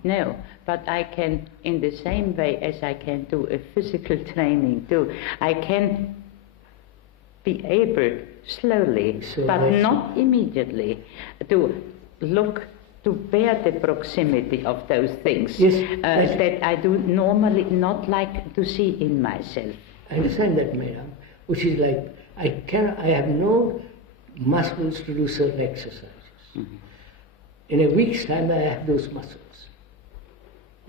No, but I can, in the same way as I can do a physical training too, I can be able slowly, but not immediately, to look, to bear the proximity of those things that I do normally not like to see in myself. I understand that, madam, which is like, I have no muscles to do certain exercises. In a week's time I have those muscles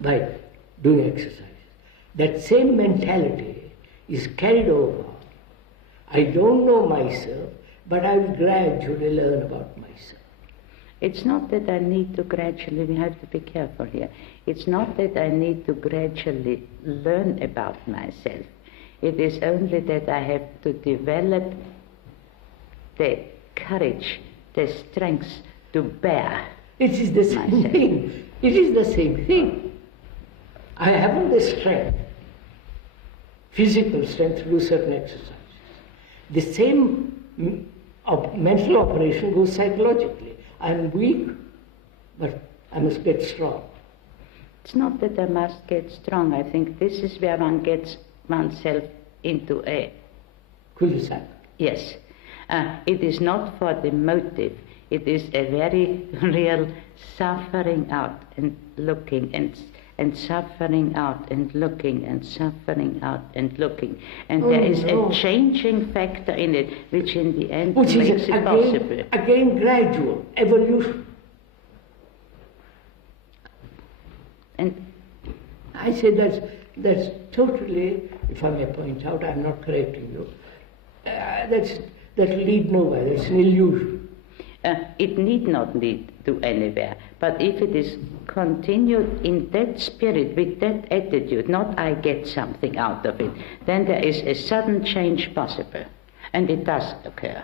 by doing exercises. That same mentality is carried over. I don't know myself, but I will gradually learn about myself. It's not that I need to gradually, we have to be careful here, it's not that I need to gradually learn about myself. It is only that I have to develop the courage, the strength to bear. It is the same thing. It is the same thing. I haven't the strength, physical strength to do certain exercises. The same mental operation goes psychologically. I'm weak, but I must get strong. It's not that I must get strong. I think this is where one gets oneself into a cul-de-sac. Yes. It is not for the motive. It is a very real suffering out and looking and suffering out and looking and suffering out and looking. And there is a changing factor in it, which in the end makes it possible. Again, gradual evolution. And I say that's totally, if I may point out, I'm not correcting you, that lead nowhere, that's an illusion. It need not lead to anywhere, but if it is continued in that spirit, with that attitude, not I get something out of it, then there is a sudden change possible, and it does occur.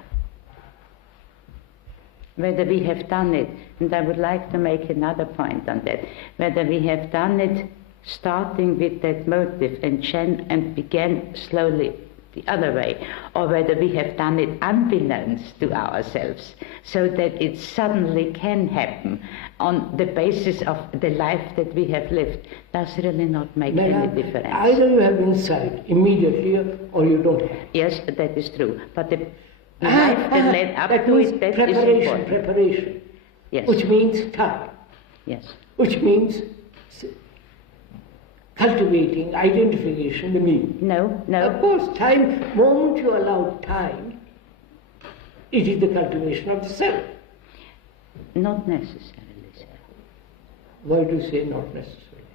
Whether we have done it, and I would like to make another point on that, whether we have done it starting with that motive and began slowly the other way, or whether we have done it unbeknownst to ourselves, so that it suddenly can happen on the basis of the life that we have lived, does really not make any difference. Either you have insight immediately or you don't have. Yes, that is true. But the life that led up that to means it, that preparation, is important. preparation. Yes. Which means time. Yes. Which means cultivating identification, the me. No, no. Of course, time, moment you allow time, it is the cultivation of the self. Not necessarily, sir. Why do you say not necessarily?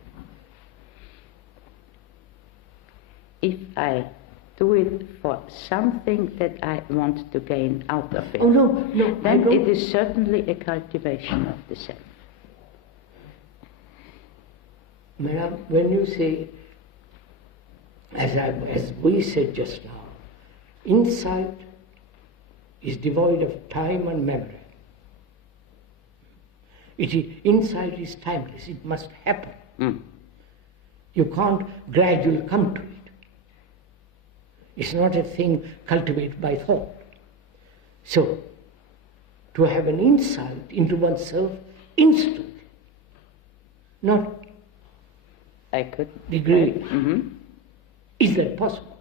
If I do it for something that I want to gain out of it, Oh, no, then it is certainly a cultivation of the self. Madam, when you say, as we said just now, insight is devoid of time and memory. Insight is timeless, it must happen. You can't gradually come to it. It's not a thing cultivated by thought. So, to have an insight into oneself instantly, not I could degree. Mm-hmm. Is that possible?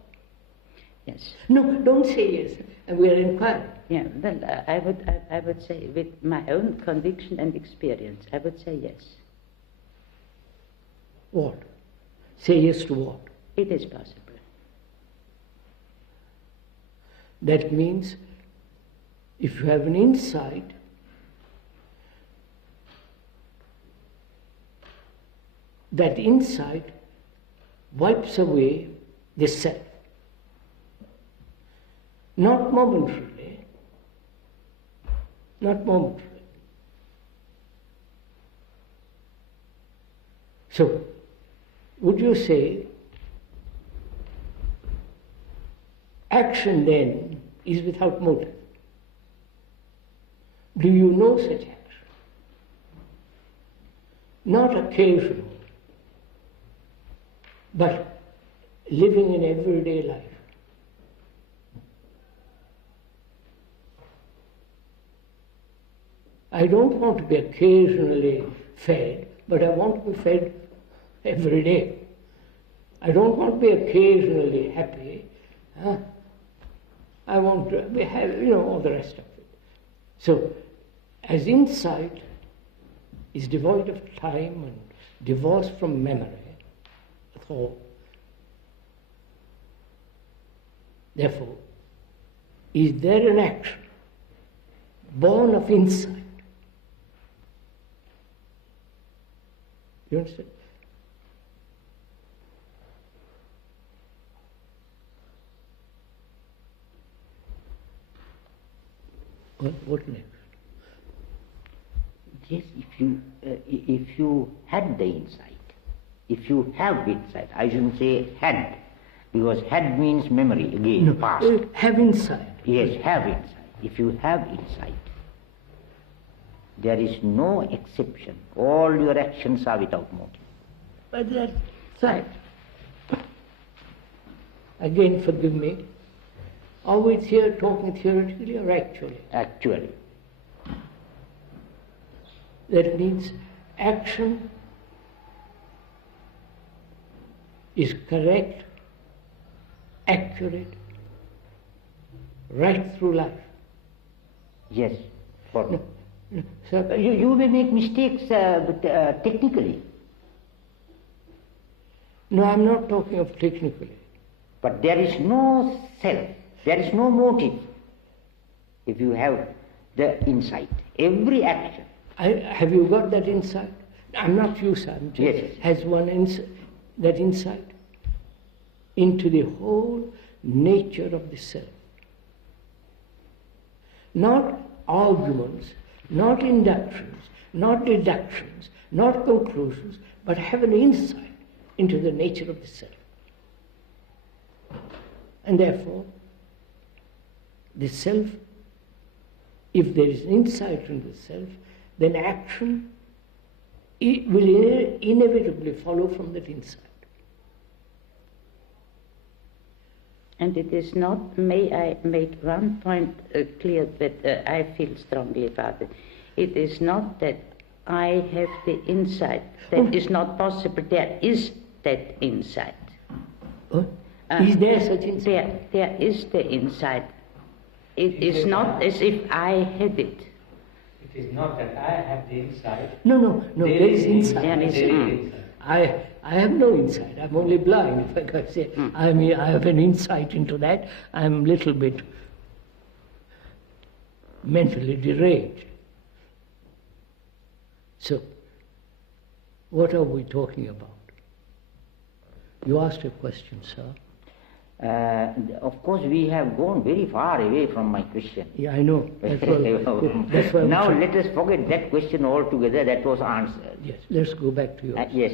Yes. No, don't say yes. And we are inquiring. Yeah. Well, I would say, with my own conviction and experience, I would say yes. What? Say yes to what? It is possible. That means if you have an insight, that insight wipes away the self. Not momentarily. Not momentarily. So, would you say action then is without motive? Do you know such action? Not occasional, but living in everyday life. I don't want to be occasionally fed, but I want to be fed every day. I don't want to be occasionally happy. I want to have, all the rest of it. So, as insight is devoid of time and divorced from memory, thought, therefore, is there an action born of insight? You understand? What next? Yes, if you had the insight, if you have insight, I shouldn't say had, because had means memory, again, past. Have insight. Yes, have insight. If you have insight, there is no exception. All your actions are without motive. But that's right. Again, forgive me. Are we here talking theoretically or actually? Actually. That means action is correct, accurate, right through life. Yes. For No, sir, you will make mistakes technically. no, I'm not talking of technically. But there is no self, there is no motive if you have the insight. Every action. Have you got that insight? I'm not you, sir. I'm just, Yes. Has one that insight into the whole nature of the self? Not arguments, not inductions, not deductions, not conclusions, but have an insight into the nature of the self. And therefore, the self, if there is insight into the self, then action will inevitably follow from that insight. And it is not, may I make one point clear that I feel strongly about it. It is not that I have the insight. That is not possible. There is that insight. Is there such insight? There is the insight. It is not as if I had it. It is not that I have the insight. No, there is insight. There is insight. I have no insight. I'm only blind, if I can say. I mean, I have an insight into that. I'm a little bit mentally deranged. So, what are we talking about? You asked a question, sir. Of course, we have gone very far away from my question. Yeah, I know. That's why now let us forget that question altogether. That was answered. Yes, let's go back to yours. Yes.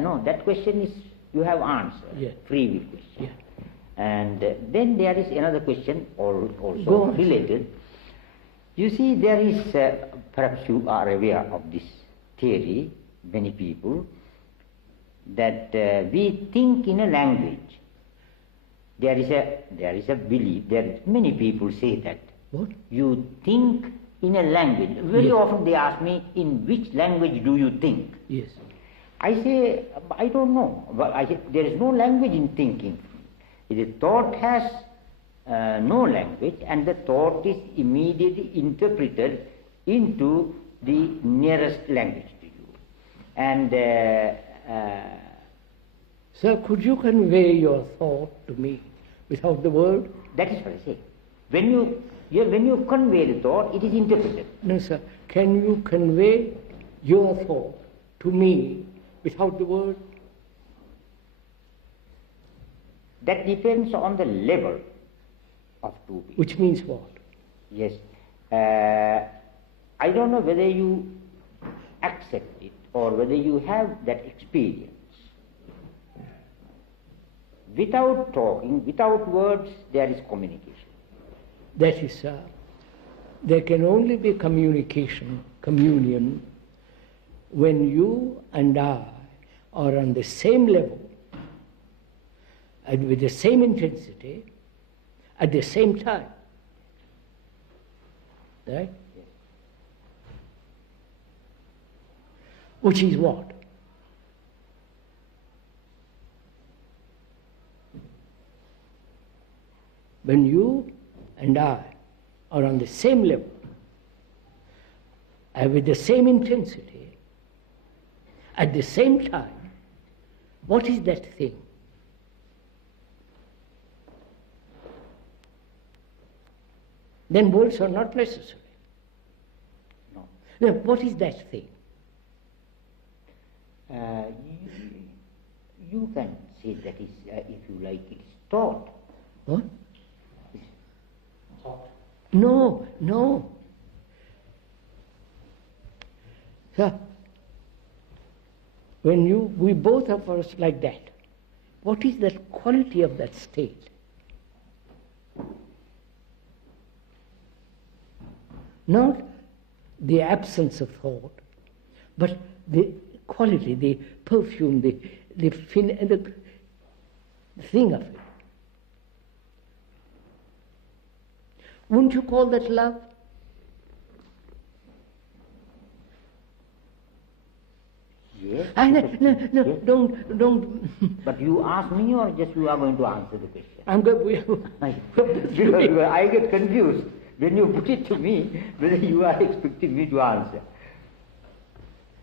No, that question is you have answered. Yeah. Free will question. Yeah. And then there is another question Go also on. related. You see, there is, perhaps you are aware of this theory, many people, that we think in a language. There is a belief that many people say that. What? You think in a language. Very Yes. often they ask me, in which language do you think? Yes. I say, I don't know. But I say, there is no language in thinking. The thought has no language, and the thought is immediately interpreted into the nearest language to you. And Sir, could you convey your thought to me without the word? that is what I say. When you convey the thought, it is interpreted. No, sir. Can you convey your thought to me without the word? That depends on the level of two people. Which means what? Yes. I don't know whether you accept it or whether you have that experience. Without talking, without words, there is communication. That is, sir, there can only be communion, when you and I are on the same level and with the same intensity at the same time. Right? Yes. Which is what? When you and I are on the same level and with the same intensity at the same time, what is that thing? Then words are not necessary. No. Then what is that thing? You can say that is, if you like, it is thought. What? No. Sir, when we both of us like that, what is the quality of that state? Not the absence of thought, but the quality, the perfume, the thing of it. Wouldn't you call that love? Yes. No, Yes. don't. But you ask me or just you are going to answer the question? I'm going. Because I get confused when you put it to me whether you are expecting me to answer.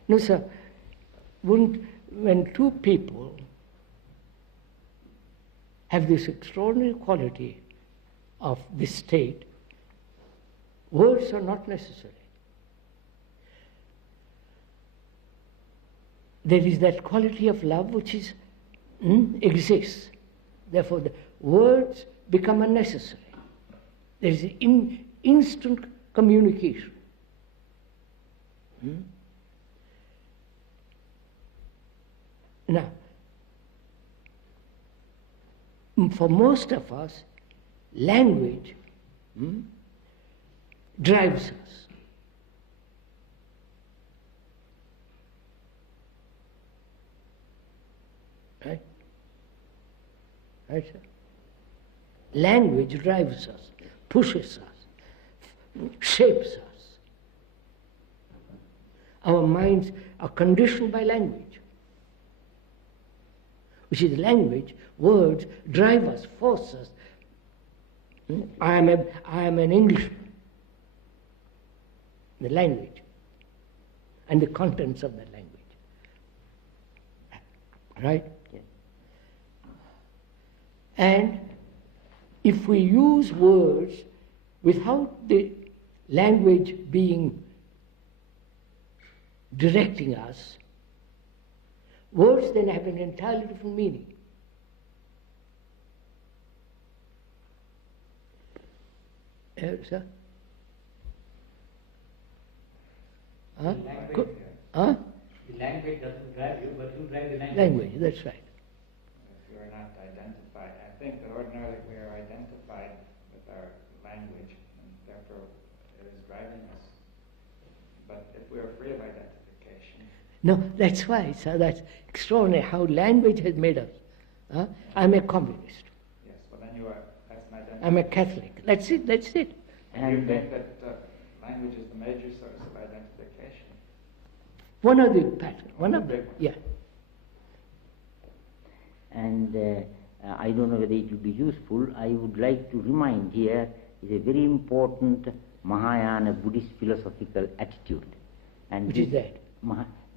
No, sir. When two people have this extraordinary quality of this state, words are not necessary. There is that quality of love which exists. Therefore, the words become unnecessary. There is instant communication. Now, for most of us, language drives us. Right? Right, sir? Language drives us, pushes us, shapes us. Our minds are conditioned by language, which is language. Words drive us, force us. I am an Englishman. The language and the contents of that language. Right? Yes. And if we use words without the language being directing us, words then have an entirely different meaning. Sir? Huh? The language doesn't drive you, but you drive the language. Language, that's right. If you are not identified, I think that ordinarily we are identified with our language, and therefore it is driving us. But if we are free of identification, No, that's why, sir, that's extraordinary how language has made us. I'm a communist. yes, well then you are, that's an identity. I'm a Catholic. That's it. Do you think that language is the major source of identification? One of the patterns. One of the, yeah. And I don't know whether it will be useful. I would like to remind here is a very important Mahayana Buddhist philosophical attitude. And Which is that?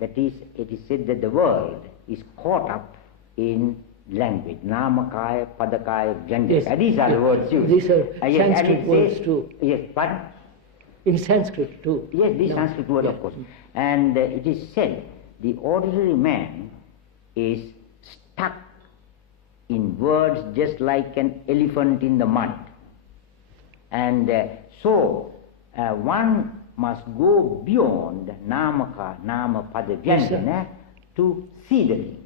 That is, it is said that the world is caught up in language. Namakaya, Padakaya, Vyangakaya. Yes. These are the words used. These are Yes, and Sanskrit it words says- too. Yes, pardon? In Sanskrit too. Yes, this No. Sanskrit word, Yeah. of course. And it is said the ordinary man is stuck in words just like an elephant in the mud. And so one must go beyond Namaka, Nama, Pada, Yes, sir. Vyangana to see the thing.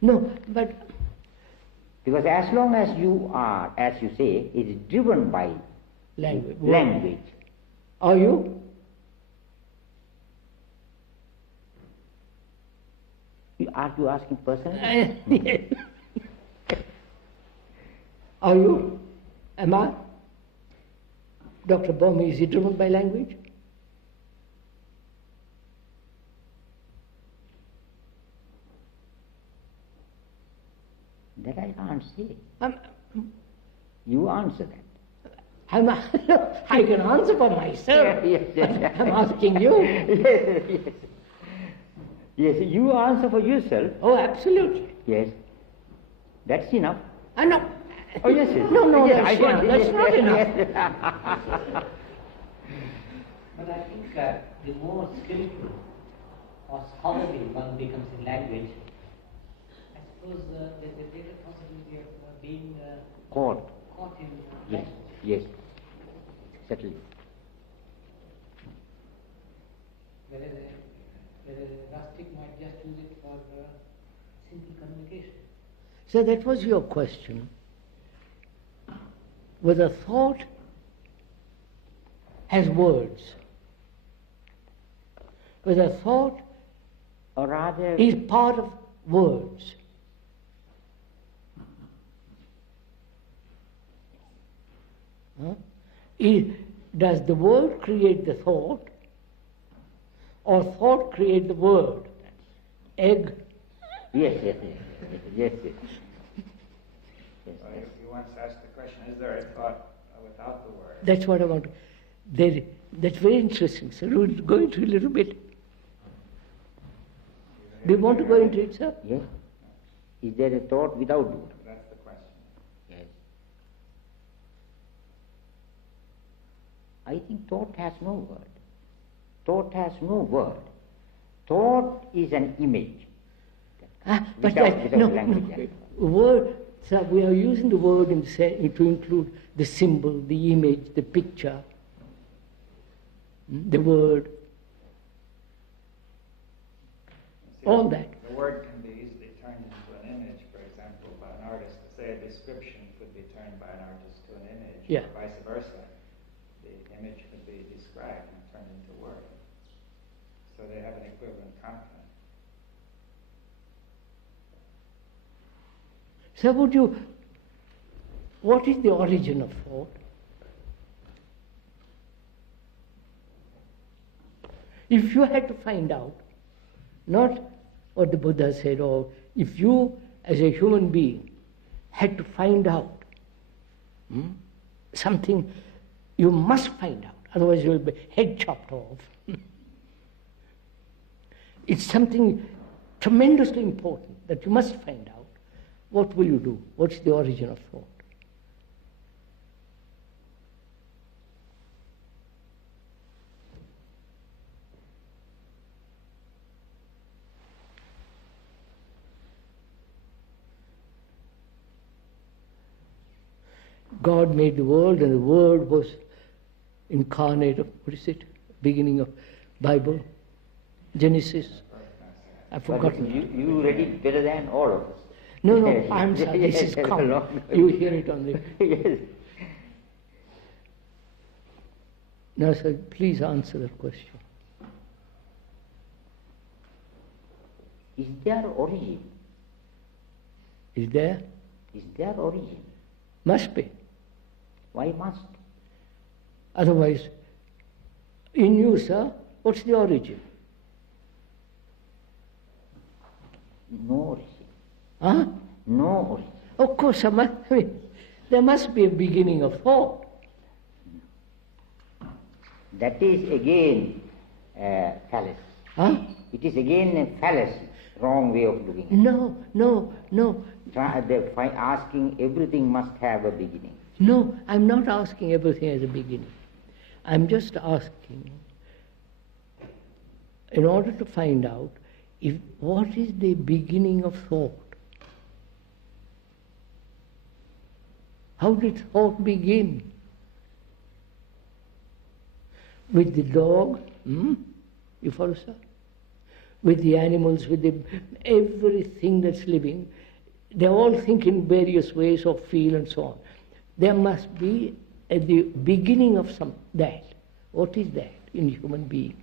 No, but Because as long as you are, as you say, it is driven by language. language. Are you? Are you asking personally? Yes. Are you? Am I? Dr. Bohm, is he driven by language? That I can't say. I'm, You answer that. I can answer for myself. Yes. I'm asking you. Yes. Yes, you answer for yourself. Oh, absolutely. Yes. That's enough. No. Oh, yes, yes. No, Yes, that's I not, get it. that's not enough. But I think the more skillful or scholarly one becomes in language, I suppose there's a greater possibility of being Caught. caught in Yes, language. yes. Certainly. Whereas a rustic might just use it for simple communication. So that was your question. Whether thought has words, whether thought Or rather, is part of words. Does the word create the thought, or thought create the word? Egg. yes. Yes. You once asked the question, is there a thought without the word? That's what I want. That's very interesting. So we'll go into a little bit. Do you want to go into it, sir? Yes. Is there a thought without word? That's the question. Yes. I think thought has no word. Thought has no word. Thought is an image. But Without language. Word, sir, we are using the word to include the symbol, the image, the picture, the word, See, all that. The word can be easily turned into an image, for example, by an artist. Say a description could be turned by an artist to an image, Yeah. or vice versa. The image could be described and turned into word. So they have an equivalent content. So would you what is the origin of thought? If you had to find out, not what the Buddha said, or if you as a human being had to find out something, you must find out, otherwise you'll be head chopped off. It's something tremendously important that you must find out. What will you do? What's the origin of thought? God made the world, and the Word was incarnate. What is it? Beginning of Bible, Genesis. I've forgotten. You read it better than all of us. No, I'm sorry. This is common. You hear it on the. Yes. Now, sir, please answer that question. Is there origin? Is there? Is there origin? Must be. Why must? Otherwise, in you, sir, what's the origin? No origin. Huh? No origin. Of course, there must be a beginning of thought. That is again a fallacy. Huh? It is again a fallacy, wrong way of looking at it. No. Asking everything must have a beginning. No, I'm not asking everything as a beginning. I'm just asking, in order to find out, what is the beginning of thought? How did thought begin? With the dog, you follow, sir? With the animals, with everything that's living. They all think in various ways or feel and so on. There must be at the beginning of that. What is that in human being?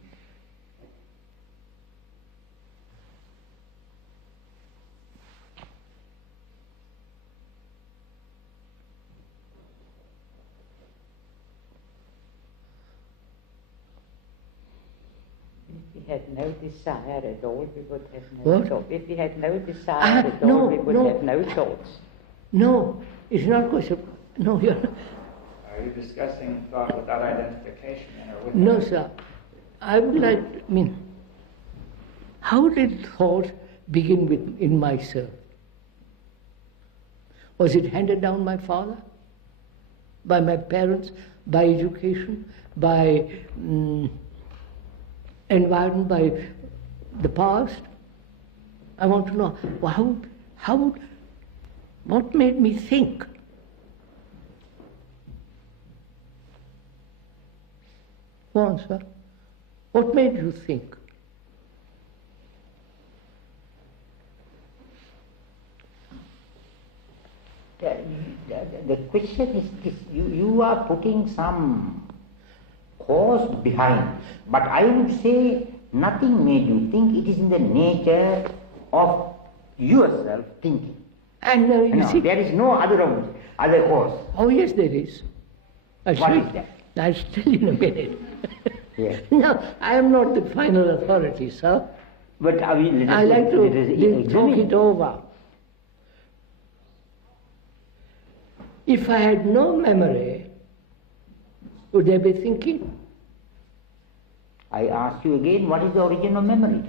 If we had no desire at all, we would have no What? thought. If we had no desire at all, we would have no thoughts. No, it's not a question. No, you're not. Are you discussing thought without identification or with? No, sir. I would like, how did thought begin in myself? Was it handed down by my father? By my parents? By education? By environment? By the past? I want to know, what made me think? Go on, sir. What made you think? The question is this, you are putting some cause behind, but I would say nothing made you think. It is in the nature of yourself thinking. And you see, there is no other cause. oh yes, there is. What is that? I'll tell you in a minute. Yes. No, I am not the final authority, sir. But I like to talk it over. If I had no memory, would I be thinking? I ask you again, what is the origin of memory?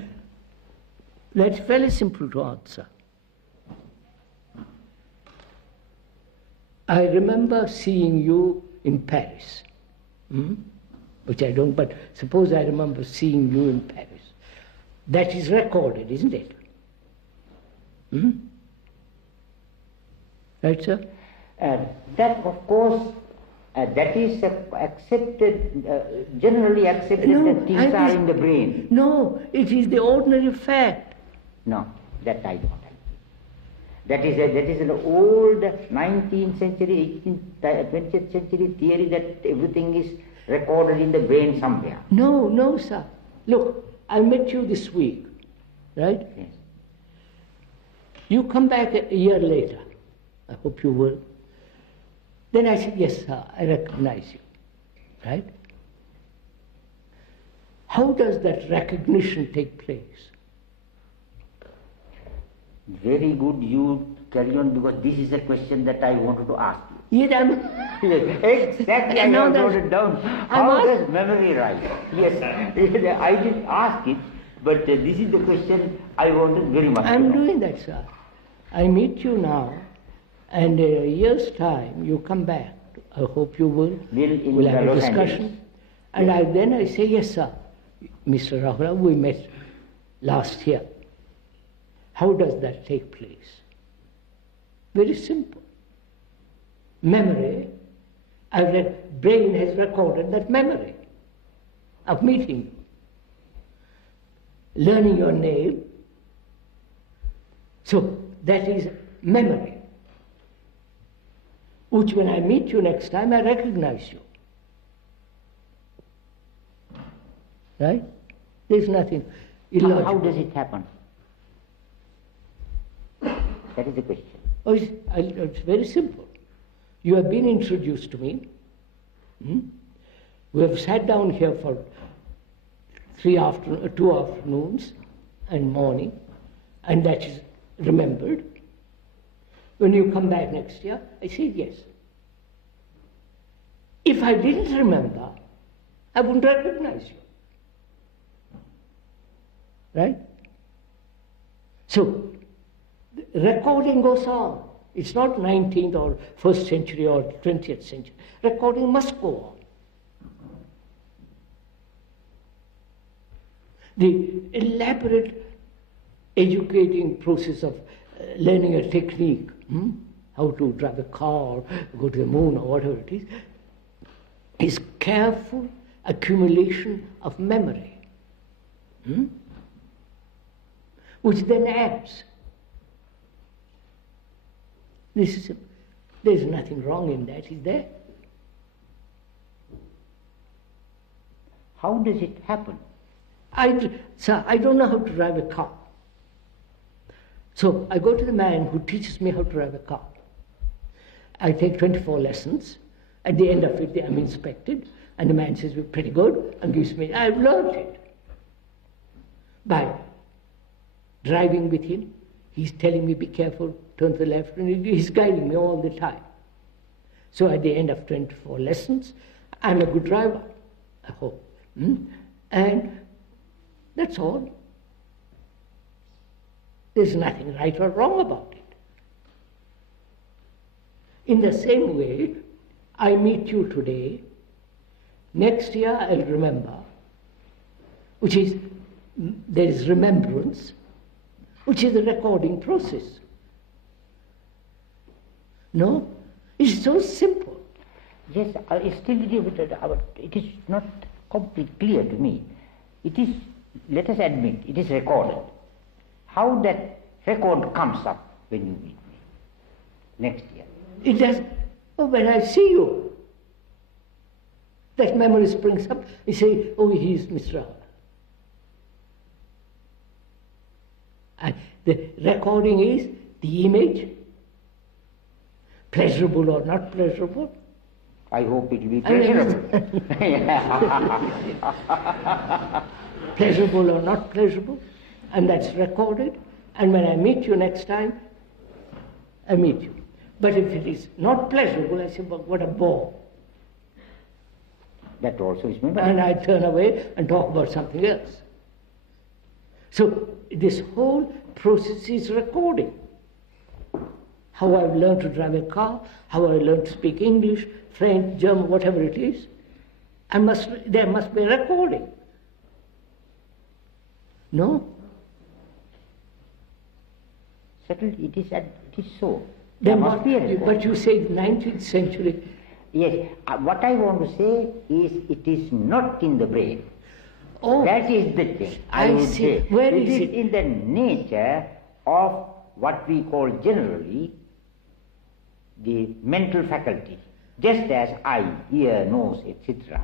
That's very simple to answer. I remember seeing you in Paris, which I don't, but suppose I remember seeing you in Paris. That is recorded, isn't it? Right, sir? That, of course, that is accepted, generally accepted that things are in the brain. No, it is the ordinary fact. No, that I don't agree. That is an old 19th century, 18th, 20th century theory that everything is recorded in the brain somewhere. No, sir. Look, I met you this week, right? Yes. You come back a year later. I hope you will. Then I said, yes, sir, I recognize you. Right? How does that recognition take place? Very good, you carry on, because this is a question that I wanted to ask you. Yes, exactly, I have wrote it down. How does memory rise? Yes, I didn't ask it, but this is the question I wanted very much to know. I'm doing that, sir. I meet you now, and in a year's time, you come back. I hope you will. We'll have a discussion. And then I say, yes, sir, Mr. Rahula, we met last year. How does that take place? Very simple. Memory, brain has recorded that memory of meeting you, learning your name. So that is memory, which when I meet you next time, I recognize you. Right? There's nothing illogical. How does it happen? That is the question. Oh, it's very simple. You have been introduced to me. We have sat down here for 2 afternoons and morning, and that is remembered. When you come back next year, I say yes. If I didn't remember, I wouldn't recognize you. Right? So, recording goes on. It's not 19th or 1st century or 20th century. Recording must go on. The elaborate educating process of learning a technique, how to drive a car, go to the moon or whatever it is careful accumulation of memory, which then adds. There's nothing wrong in that, is there? How does it happen? Sir, I don't know how to drive a car. So I go to the man who teaches me how to drive a car. I take 24 lessons. At the end of it, I'm inspected, and the man says, "We're pretty good," and gives me, I've learned it. By driving with him, he's telling me, be careful, turn to the left, and he's guiding me all the time. So at the end of 24 lessons, I'm a good driver, I hope. And that's all. There's nothing right or wrong about it. In the same way, I meet you today, next year I'll remember, which is, there is remembrance, which is the recording process. No? It's so simple. Yes, it is not completely clear to me. It is, let us admit, it is recorded. How that record comes up when you meet me next year? It does. Oh, when I see you, that memory springs up. You say, oh, he's Mr. Rahula. And the recording is the image, pleasurable or not pleasurable. I hope it will be pleasurable. Pleasurable or not pleasurable, and that's recorded. And when I meet you next time, I meet you. But if it is not pleasurable, I say, well, what a bore. That also is memory. And I turn away and talk about something else. So this whole process is recording. How I've learned to drive a car, how I learned to speak English, French, German, whatever it is. There must be a recording. No? Certainly, it is so. There must be a recording. But you say 19th century. Yes, what I want to say is it is not in the brain. Oh, that is the thing. I would see. Say. Where it is it? In the nature of what we call generally the mental faculty. Just as eye, ear, nose, etc.,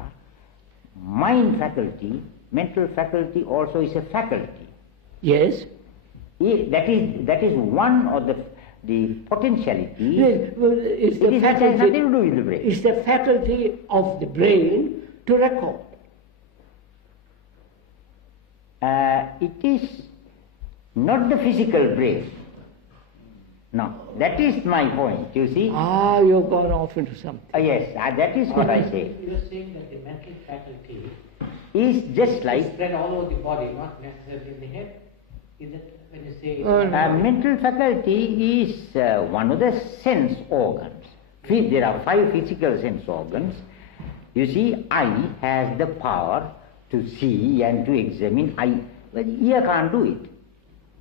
mind faculty, mental faculty also is a faculty. Yes. That is one of the potentiality, Yes, well, it's the it has nothing faculty, to do with the brain. it's the faculty of the brain to record. It is not the physical brain. No, that is my point, you see. Ah, you've gone off into something. Yes, that is what I say. You're saying that the mental faculty Is just like is spread all over the body, not necessarily in the head. Is it when you say mental faculty is one of the sense organs. There are 5 physical sense organs. You see, eye has the power to see and to examine. Eye, but ear can't do it.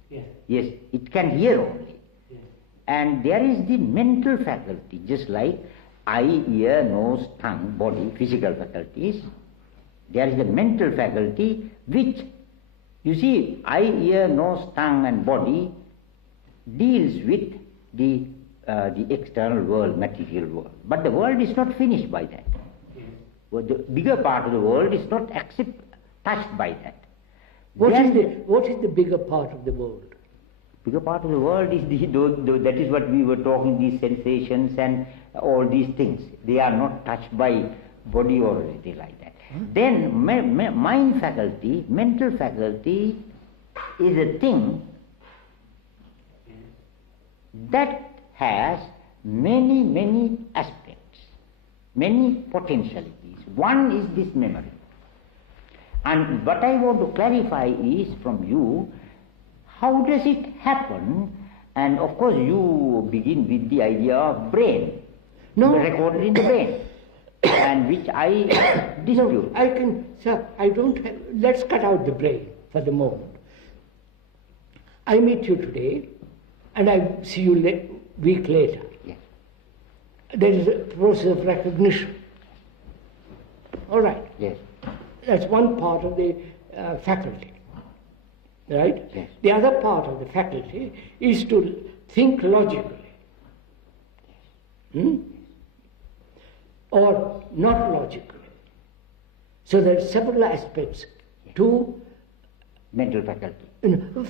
Yes. Yes, it can hear only. Yes. And there is the mental faculty, just like eye, ear, nose, tongue, body, physical faculties. There is the mental faculty which, you see, eye, ear, nose, tongue and body deals with the external world, material world. But the world is not finished by that. Yes. Well, the bigger part of the world is not touched by that. What is the bigger part of the world? Bigger part of the world is that is what we were talking, these sensations and all these things. They are not touched by body or anything like that. Then mind faculty, mental faculty is a thing that has many, many aspects, many potentialities. One is this memory. And what I want to clarify is from you, how does it happen? And of course you begin with the idea of brain. No. Recorded in the brain. And which I dispute. Sir, I don't have, let's cut out the brain for the moment. I meet you today and I see you week later. Yes. There is a process of recognition. All right. Yes. That's one part of the faculty. Right? Yes. The other part of the faculty is to think logically. Or not logically. So there are several aspects to Mental faculty.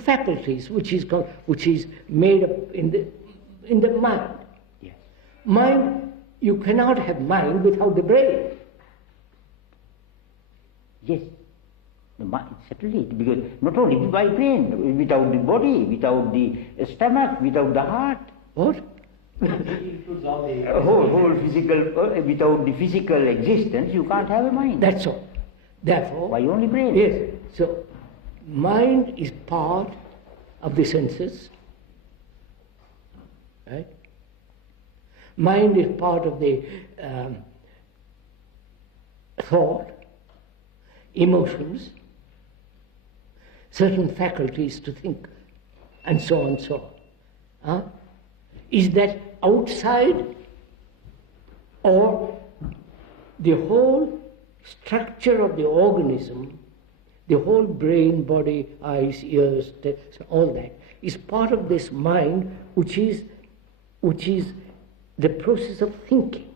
faculties which is made up in the mind. Yes. Mind, you cannot have mind without the brain. Yes. The mind, certainly, because not only by brain, without the body, without the stomach, without the heart. What? it includes all the Whole physical, without the physical existence, you can't have a mind. That's all. Therefore, Why only brain? yes. So, mind is part of the senses, right? Mind is part of the thought, emotions, certain faculties to think, and so on and so on. Is that outside, or the whole structure of the organism, the whole brain, body, eyes, ears, all that, is part of this mind which is the process of thinking?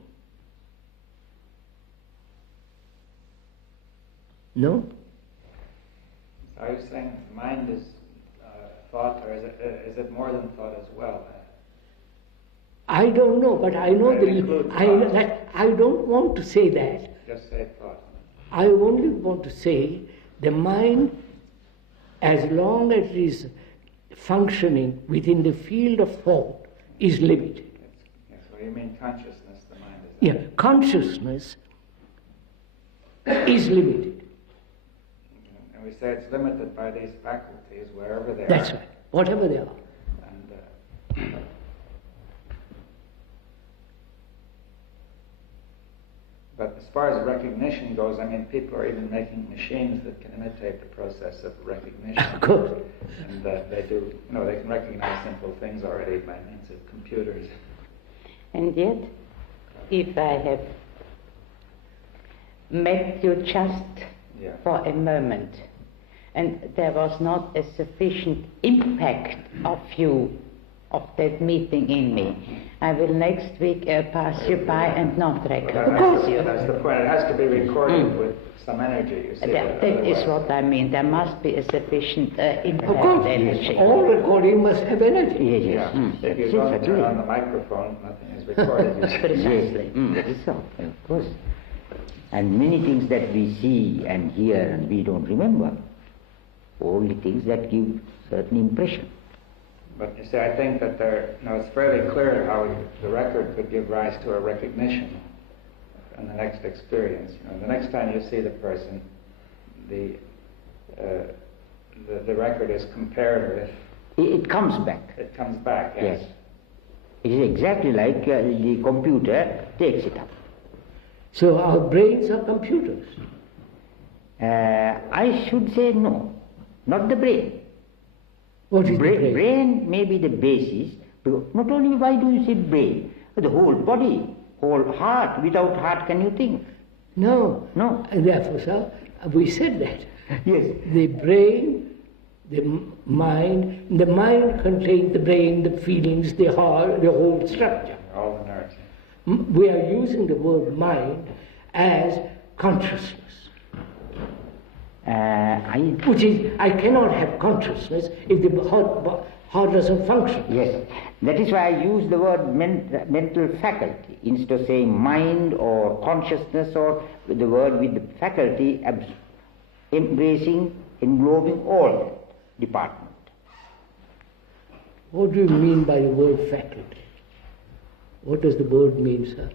No? Are you saying mind is thought, or is it more than thought as well? I don't know, but I know That includes thought. I don't want to say that. Just say thought. I only want to say the mind, as long as it is functioning within the field of thought, is limited. Yes, what do you mean consciousness, the mind is? Yeah, consciousness is limited. And we say it's limited by these faculties, wherever they That's are. right, whatever they are. And, but as far as recognition goes, I mean, people are even making machines that can imitate the process of recognition. Of course. And they do, they can recognize simple things already by means of computers. And yet, if I have met you just Yeah. for a moment, and there was not a sufficient impact of you of that meeting in me. I will next week pass you by and not recognize you. That's the point. It has to be recorded with some energy, you see. That is what I mean. There must be a sufficient Of inherent course, energy. all recording must have energy. Yes, Yeah. yes. If you don't turn on the microphone, nothing is recorded. You see. Precisely. That is so, of course. And many things that we see and hear and we don't remember, only things that give certain impression. But you see, I think that it's fairly clear how the record could give rise to a recognition in the next experience. The next time you see the person, the record is compared with. It comes back. It comes back. Yes. It is exactly like the computer takes it up. So our brains are computers. I should say no, not the brain. What is the brain? Brain may be the basis. Not only why do you say brain, but the whole body, whole heart. Without heart, can you think? No. No. And therefore, sir, we said that. Yes. The brain, the mind contains the brain, the feelings, the heart, the whole structure. All the nerves. We are using the word mind as consciousness. Which is, I cannot have consciousness if the heart doesn't function. Yes. That is why I use the word mental faculty instead of saying mind or consciousness, or the word with the faculty embracing, englobing all that department. What do you mean by the word faculty? What does the word mean, sir?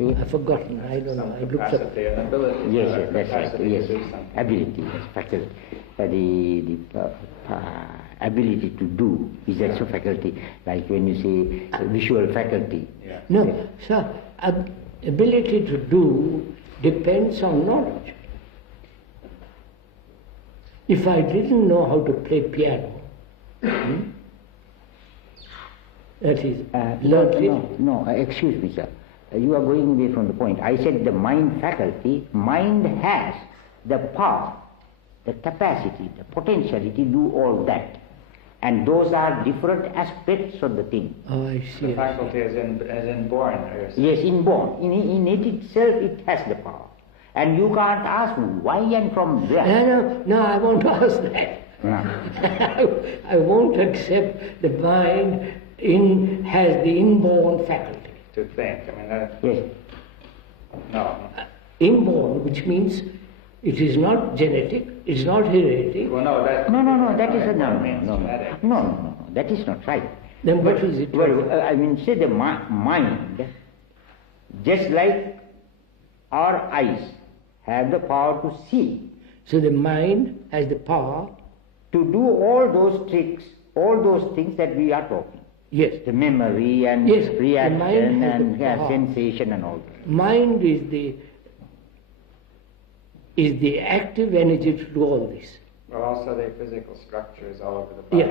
I've forgotten. I don't know. I looked up. Capacity and ability. Yes, that's right. Capacity Yes, to do something. ability, yes, faculty. The ability to do is also faculty. Like when you say visual faculty. Yeah. No, sir. Ability to do depends on knowledge. If I didn't know how to play piano, that is, No, excuse me, sir. You are going away from the point. I said the mind faculty, mind has the power, the capacity, the potentiality to do all that. And those are different aspects of the thing. Oh, I see. The faculty is inborn. Yes, inborn. In it itself, it has the power. And you can't ask why and from where. No, I won't ask that. No. I won't accept the mind has the inborn faculty. To think. I mean, that. Yes. No. Inborn, which means it is not genetic, it's not hereditary. Well, no, that. No, that is no. That is not right. Then what is it? Well, I mean, say the mind, just like our eyes have the power to see. So the mind has the power to do all those tricks, all those things that we are talking. Yes. The memory and reaction and sensation and all that. Mind is the active energy to do all this. Well, also the physical structures all over the body.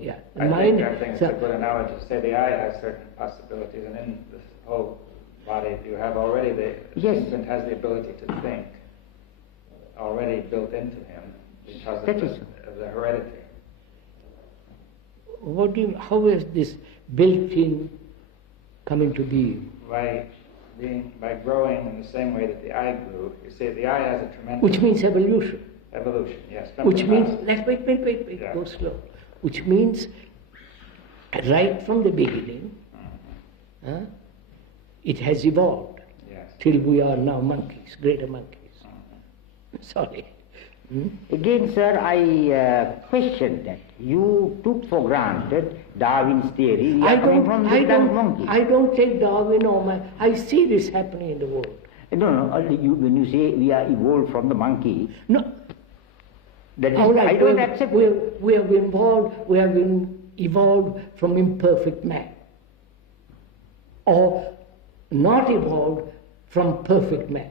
Yeah. I think it's a good analogy to say the eye has certain possibilities, and in the whole body you have already the infant has the ability to think already built into him because of the heredity. How is this built-in coming to be? By growing in the same way that the eye grew. You see, the eye has a tremendous. Which means evolution. Evolution, yes. Which means, wait, Yeah. go slow. Which means, right from the beginning, it has evolved. Yes. Till we are now monkeys, greater monkeys. Sorry. Again, sir, I question that. You took for granted Darwin's theory. We are coming from the dumb monkey. I don't take Darwin I see this happening in the world. No. When you say we are evolved from the monkey, no. That is, right, I don't accept. We have been evolved from imperfect man, or not evolved from perfect man.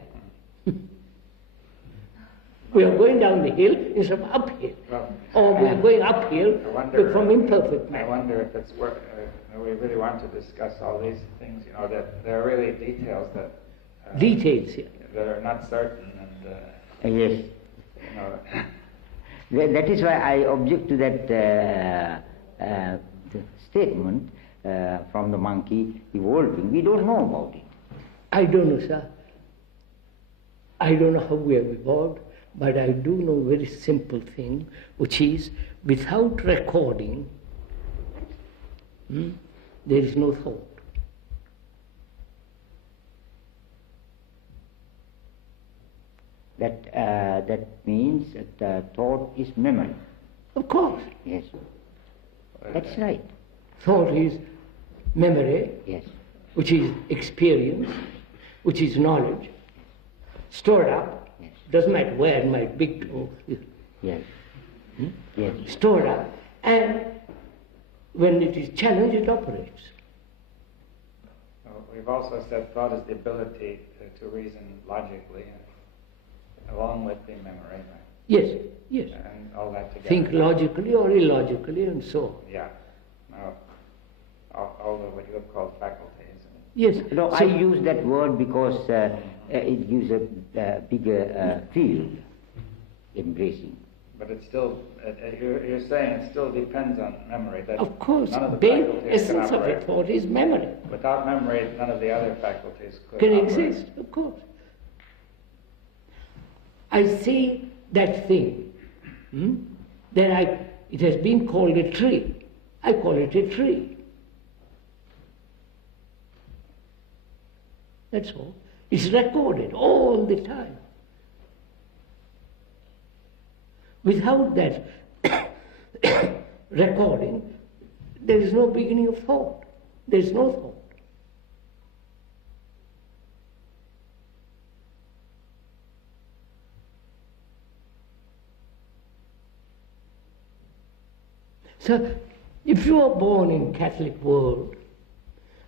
We are going down the hill instead of uphill. Or we are going uphill from imperfect man. I wonder if it's we really want to discuss all these things, that there are really details that... details here. That are not certain and... yes. That is why I object to that statement from the monkey evolving. We don't know about it. I don't know, sir. I don't know how we have evolved, but I do know a very simple thing, which is without recording, there is no thought. That means that thought is memory. Of course. Yes. That's right. Thought is memory, Yes. which is experience, which is knowledge, stored up. Yes. Doesn't matter where, my big toe is Yes. Yes. stored up, and when it is challenged, it operates. We've also said thought is the ability to reason logically, along with the memory. Yes, yes. And all that together. Think logically or illogically, and so on. Yeah. Now, all the what you have called faculties. Yes. No, So- I use that word because it gives a bigger field, embracing. But it's still, you're saying it still depends on memory. That Of course, none of the base faculties can essence of a operate. thought is memory. Without memory, none of the other faculties could Can operate. exist, of course. I see that thing. Then it has been called a tree. I call it a tree. That's all. It's recorded all the time. Without that recording, there is no beginning of thought. There is no thought. So, if you are born in Catholic world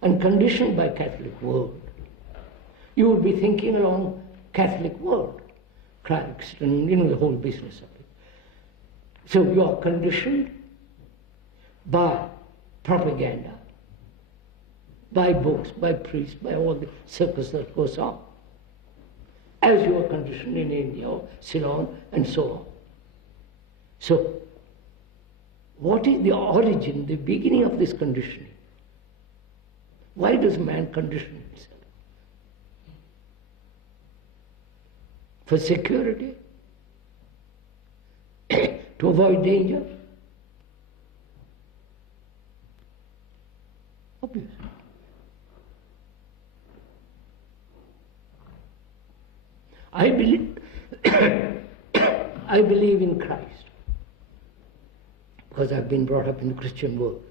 and conditioned by Catholic world, you would be thinking along Catholic world, Christ, and the whole business of it. So you are conditioned by propaganda, by books, by priests, by all the circus that goes on, as you are conditioned in India, Ceylon, and so on. So, what is the origin, the beginning of this conditioning? Why does man condition himself? For security? To avoid danger? Obvious. I believe in Christ because I've been brought up in the Christian world.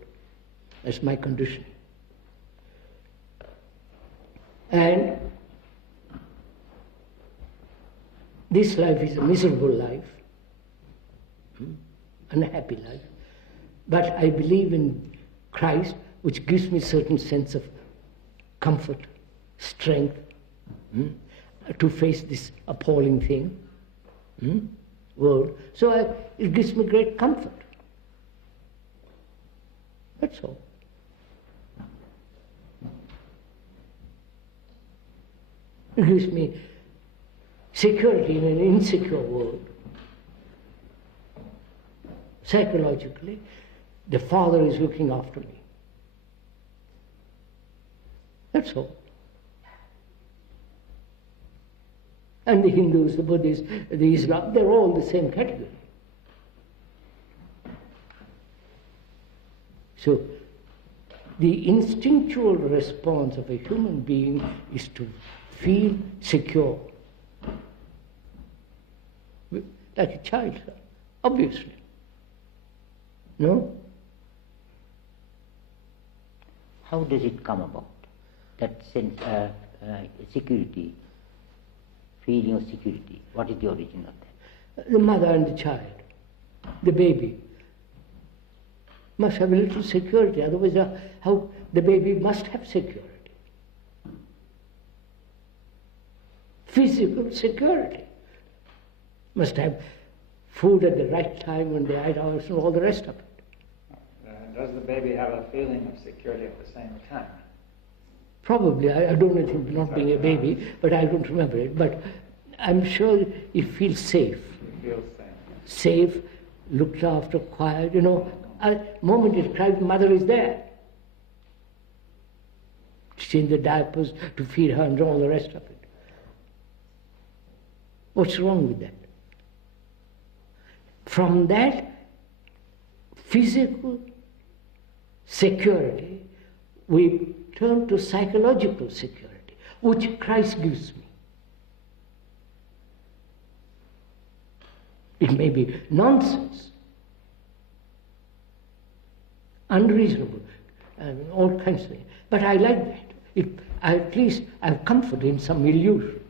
That's my condition. And this life is a miserable life, unhappy life, but I believe in Christ, which gives me a certain sense of comfort, strength, to face this appalling thing, world. So it gives me great comfort. That's all. It gives me security in an insecure world. Psychologically, the Father is looking after me. That's all. And the Hindus, the Buddhists, the Islam, they're all the same category. So, the instinctual response of a human being is to feel secure. Like a child, obviously. No? How does it come about? That sense of security, feeling of security. What is the origin of that? The mother and the child, the baby, must have a little security. Otherwise, how the baby must have security. Physical security. Must have food at the right time and the right hours and all the rest of it. Does the baby have a feeling of security at the same time? Probably, I don't know anything, not being a baby, but I don't remember it. But I'm sure it feels safe. It feels safe. Safe, looked after, quiet, The moment it cries, mother is there. To change the diapers, to feed her and all the rest of it. What's wrong with that? From that physical security, we turn to psychological security, which Christ gives me. It may be nonsense, unreasonable, all kinds of things. But I like that. At least I have comfort in some illusion.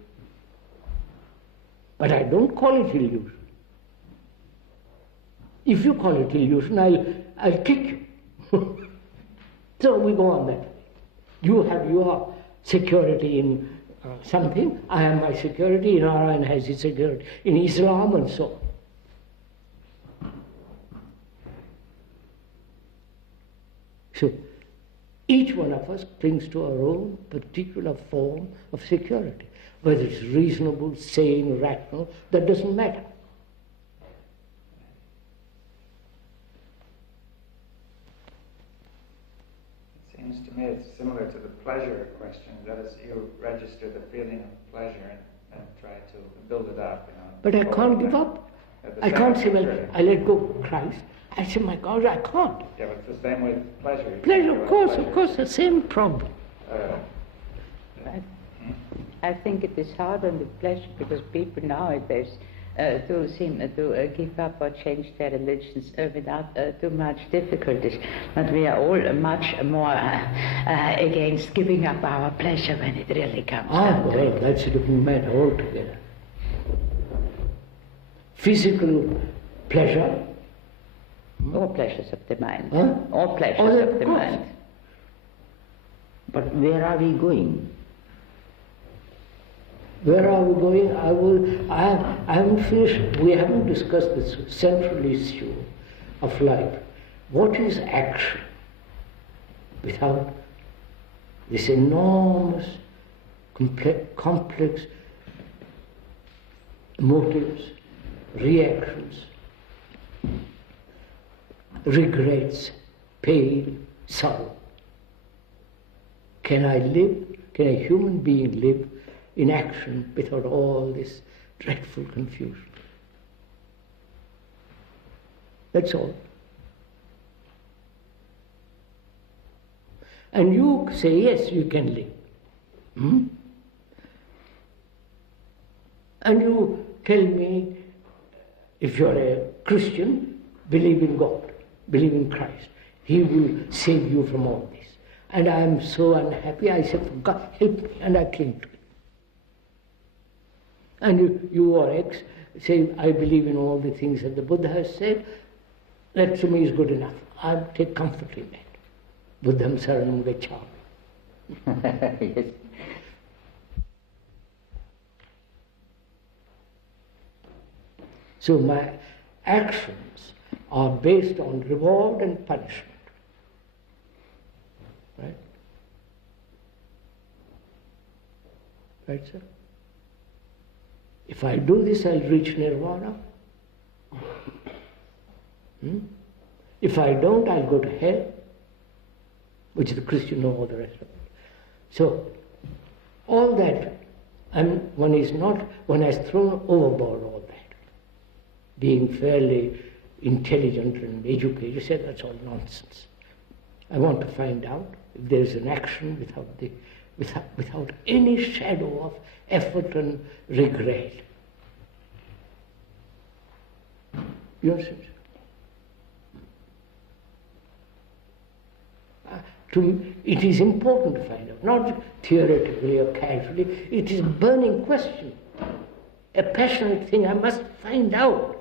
But I don't call it illusion. If you call it illusion, I'll kick you. So we go on that way. You have your security in something, I have my security, Narayan has his security in Islam, and so on. So each one of us clings to our own particular form of security. Whether it's reasonable, sane, rational, that doesn't matter. It seems to me it's similar to the pleasure question. That is, you register the feeling of pleasure and try to build it up. But I can't give up. I can't say, well, I let go of Christ. I say, my God, I can't. Yeah, but it's the same with pleasure. Pleasure, of course, the same problem. I think it is harder with pleasure because people nowadays do seem to give up or change their religions without too much difficulties. But we are all much more against giving up our pleasure when it really comes down to well, it. that's a different matter altogether. Physical pleasure. All pleasures of the mind. Huh? All pleasures of the course. mind. But where are we going? Where are we going? I haven't finished. We haven't discussed this central issue of life. What is action without this enormous, complex motives, reactions, regrets, pain, sorrow? Can a human being live in action without all this dreadful confusion? That's all. And you say, yes, you can live. And you tell me, if you're a Christian, believe in God, believe in Christ. He will save you from all this. And I am so unhappy, I say, God, help me, and I cling to it. And you or X say, I believe in all the things that the Buddha has said. That to me is good enough. I take comfort in that. Buddham saranam gacchami. Yes. So my actions are based on reward and punishment. Right? Right, sir? If I do this, I'll reach nirvana. If I don't, I'll go to hell, which the Christian know all the rest of it. So, all that, one has thrown overboard all that. Being fairly intelligent and educated, you said that's all nonsense. I want to find out if there's an action without any shadow of effort and regret. You understand? It is important to find out, not theoretically or casually. It is a burning question, a passionate thing. I must find out.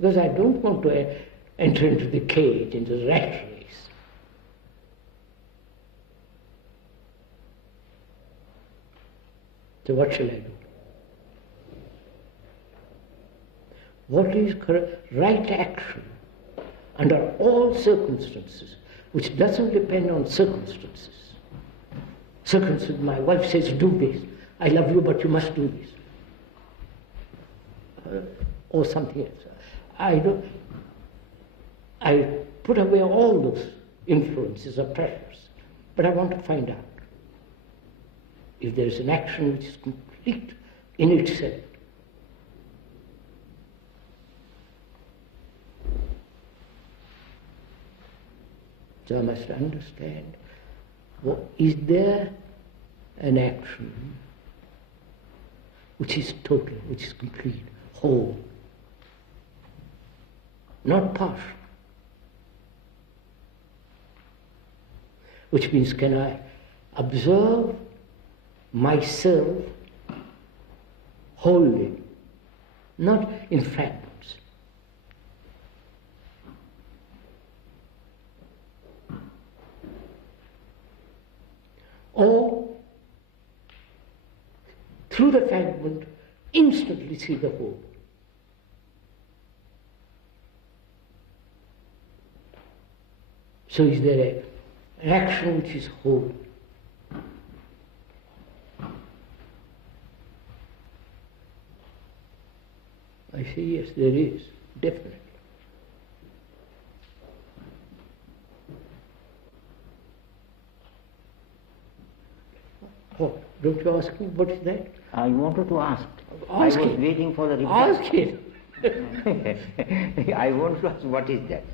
Because I don't want to enter into the cage, into the rat race. So what shall I do? What is right action under all circumstances, which doesn't depend on circumstances? Circumstances, my wife says, do this. I love you, but you must do this. or something else. I put away all those influences or pressures, but I want to find out if there is an action which is complete in itself. So I must understand, is there an action which is total, which is complete, whole, not partial? Which means, can I observe myself wholly, not in fragments? Or, through the fragment, instantly see the whole. So is there an action which is whole? I say yes, there is, definitely. Oh, don't you ask me what is that? I wanted to ask. Ask I was it. waiting for the reply. Ask it. I want to ask, what is that?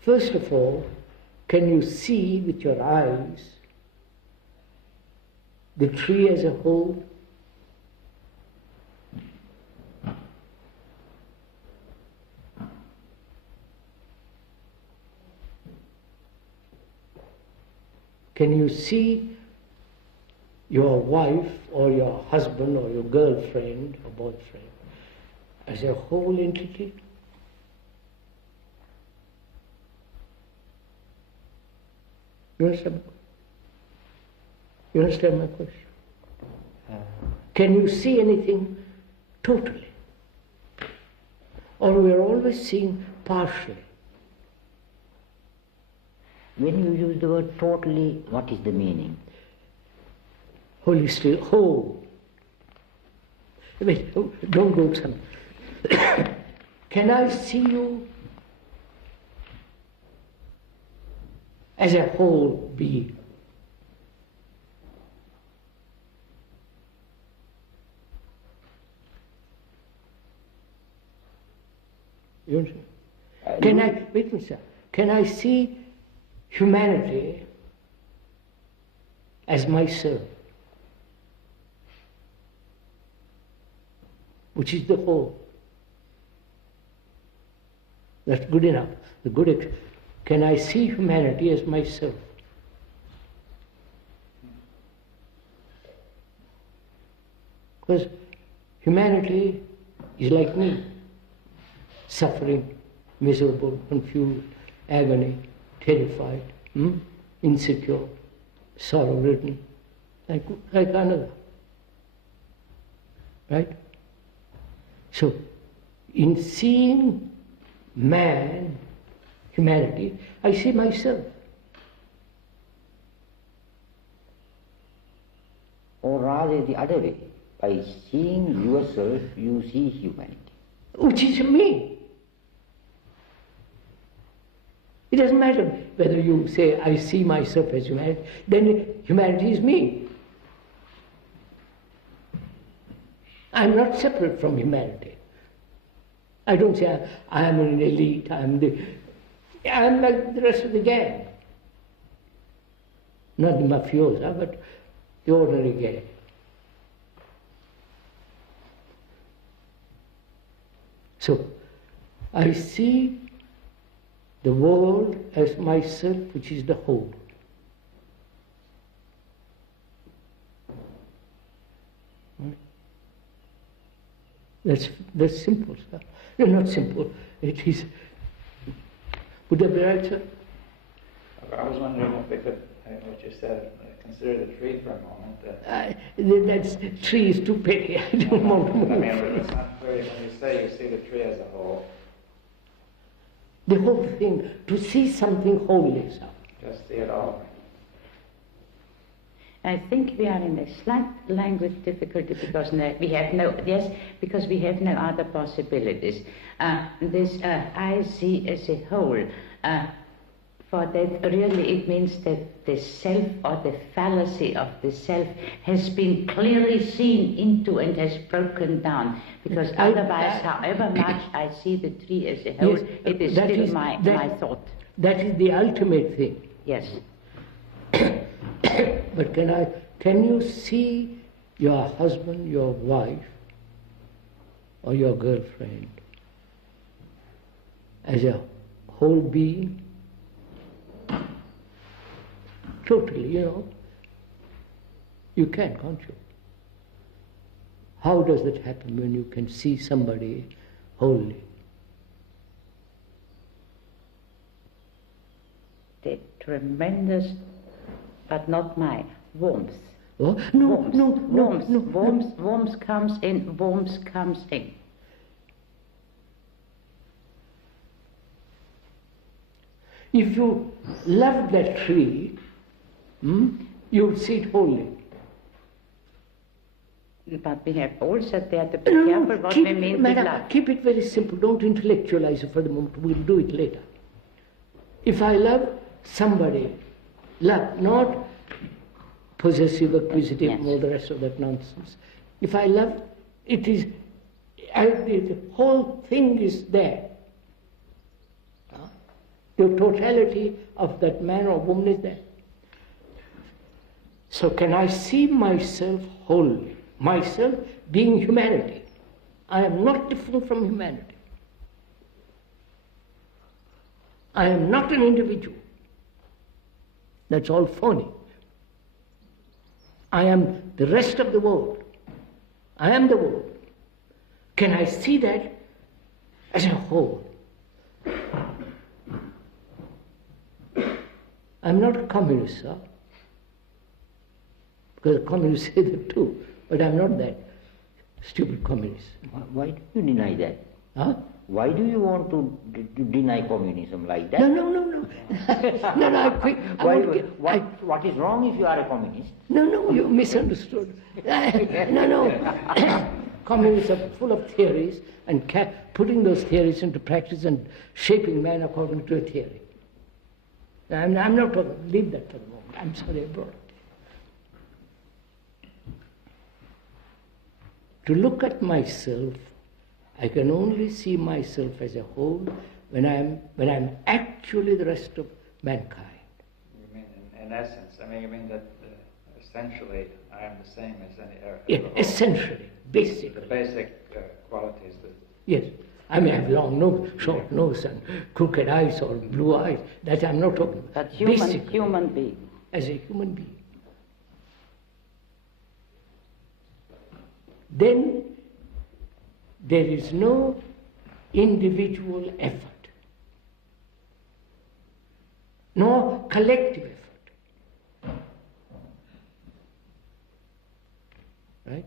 First of all, can you see with your eyes the tree as a whole? Can you see your wife or your husband or your girlfriend or boyfriend as a whole entity? You understand? You understand my question? Can you see anything totally? Or we are always seeing partially? When you use the word totally, what is the meaning? Holistic, whole. Wait, don't go to some. Can I see you as a whole being? You understand? Wait a minute, sir. Can I see humanity as myself, which is the whole? That's good enough. Can I see humanity as myself? Because humanity is like me, suffering, miserable, confused, agony, terrified, insecure, sorrow-ridden, like another. Right? So, in seeing man, humanity, I see myself. Or rather the other way, by seeing yourself, you see humanity. Which is me. It doesn't matter whether you say, I see myself as humanity, then humanity is me. I'm not separate from humanity. I don't say, I am an elite, I'm like the rest of the gang. Not the mafiosa, but the ordinary gang. So, I see the world as myself, which is the whole. That's simple, sir. No, not simple. It is. Would that be right, sir? I was wondering if we could, what you said, consider the tree for a moment. That tree is too petty. I don't want to move. I mean, it's not clear when you say you see the tree as a whole. The whole thing, to see something wholly, sir. Just see it all. I think we are in a slight language difficulty because because we have no other possibilities. This I see as a whole. For that, really, it means that the self or the fallacy of the self has been clearly seen into and has broken down. Because otherwise, however much I see the tree as a whole, yes, it is still my thought. That is the ultimate thing. Yes. But can you see your husband, your wife, or your girlfriend as a whole being? Totally, you can't you? How does that happen when you can see somebody wholly? The tremendous, but not my, warmth. Oh? Warmth comes in. If you love that tree, you'll see it wholly. But we have also there to be careful what we mean with love. Keep it very simple. Don't intellectualize it for the moment. We'll do it later. If I love somebody, love, not possessive, acquisitive, and all the rest of that nonsense. If I love, it is, the whole thing is there. The totality of that man or woman is there. So can I see myself wholly? Myself being humanity. I am not different from humanity. I am not an individual. That's all phony. I am the rest of the world. I am the world. Can I see that as a whole? I'm not a communist, sir. Because communists say that too. But I'm not that stupid communist. Why do you deny that? Huh? Why do you want to deny communism like that? No. What is wrong if you are a communist? No, you misunderstood. No. Communists are full of theories and putting those theories into practice and shaping man according to a theory. I'm not talking, leave that for the moment. I'm sorry I brought it. To look at myself, I can only see myself as a whole when I'm actually the rest of mankind. You mean in essence? You mean that essentially I am the same as any other? Yeah, essentially, basically. The basic qualities that... Yes. I may have long nose, short nose, and crooked eyes or blue eyes. That I'm not talking about. But human being. As a human being. Then there is no individual effort, no collective effort. Right?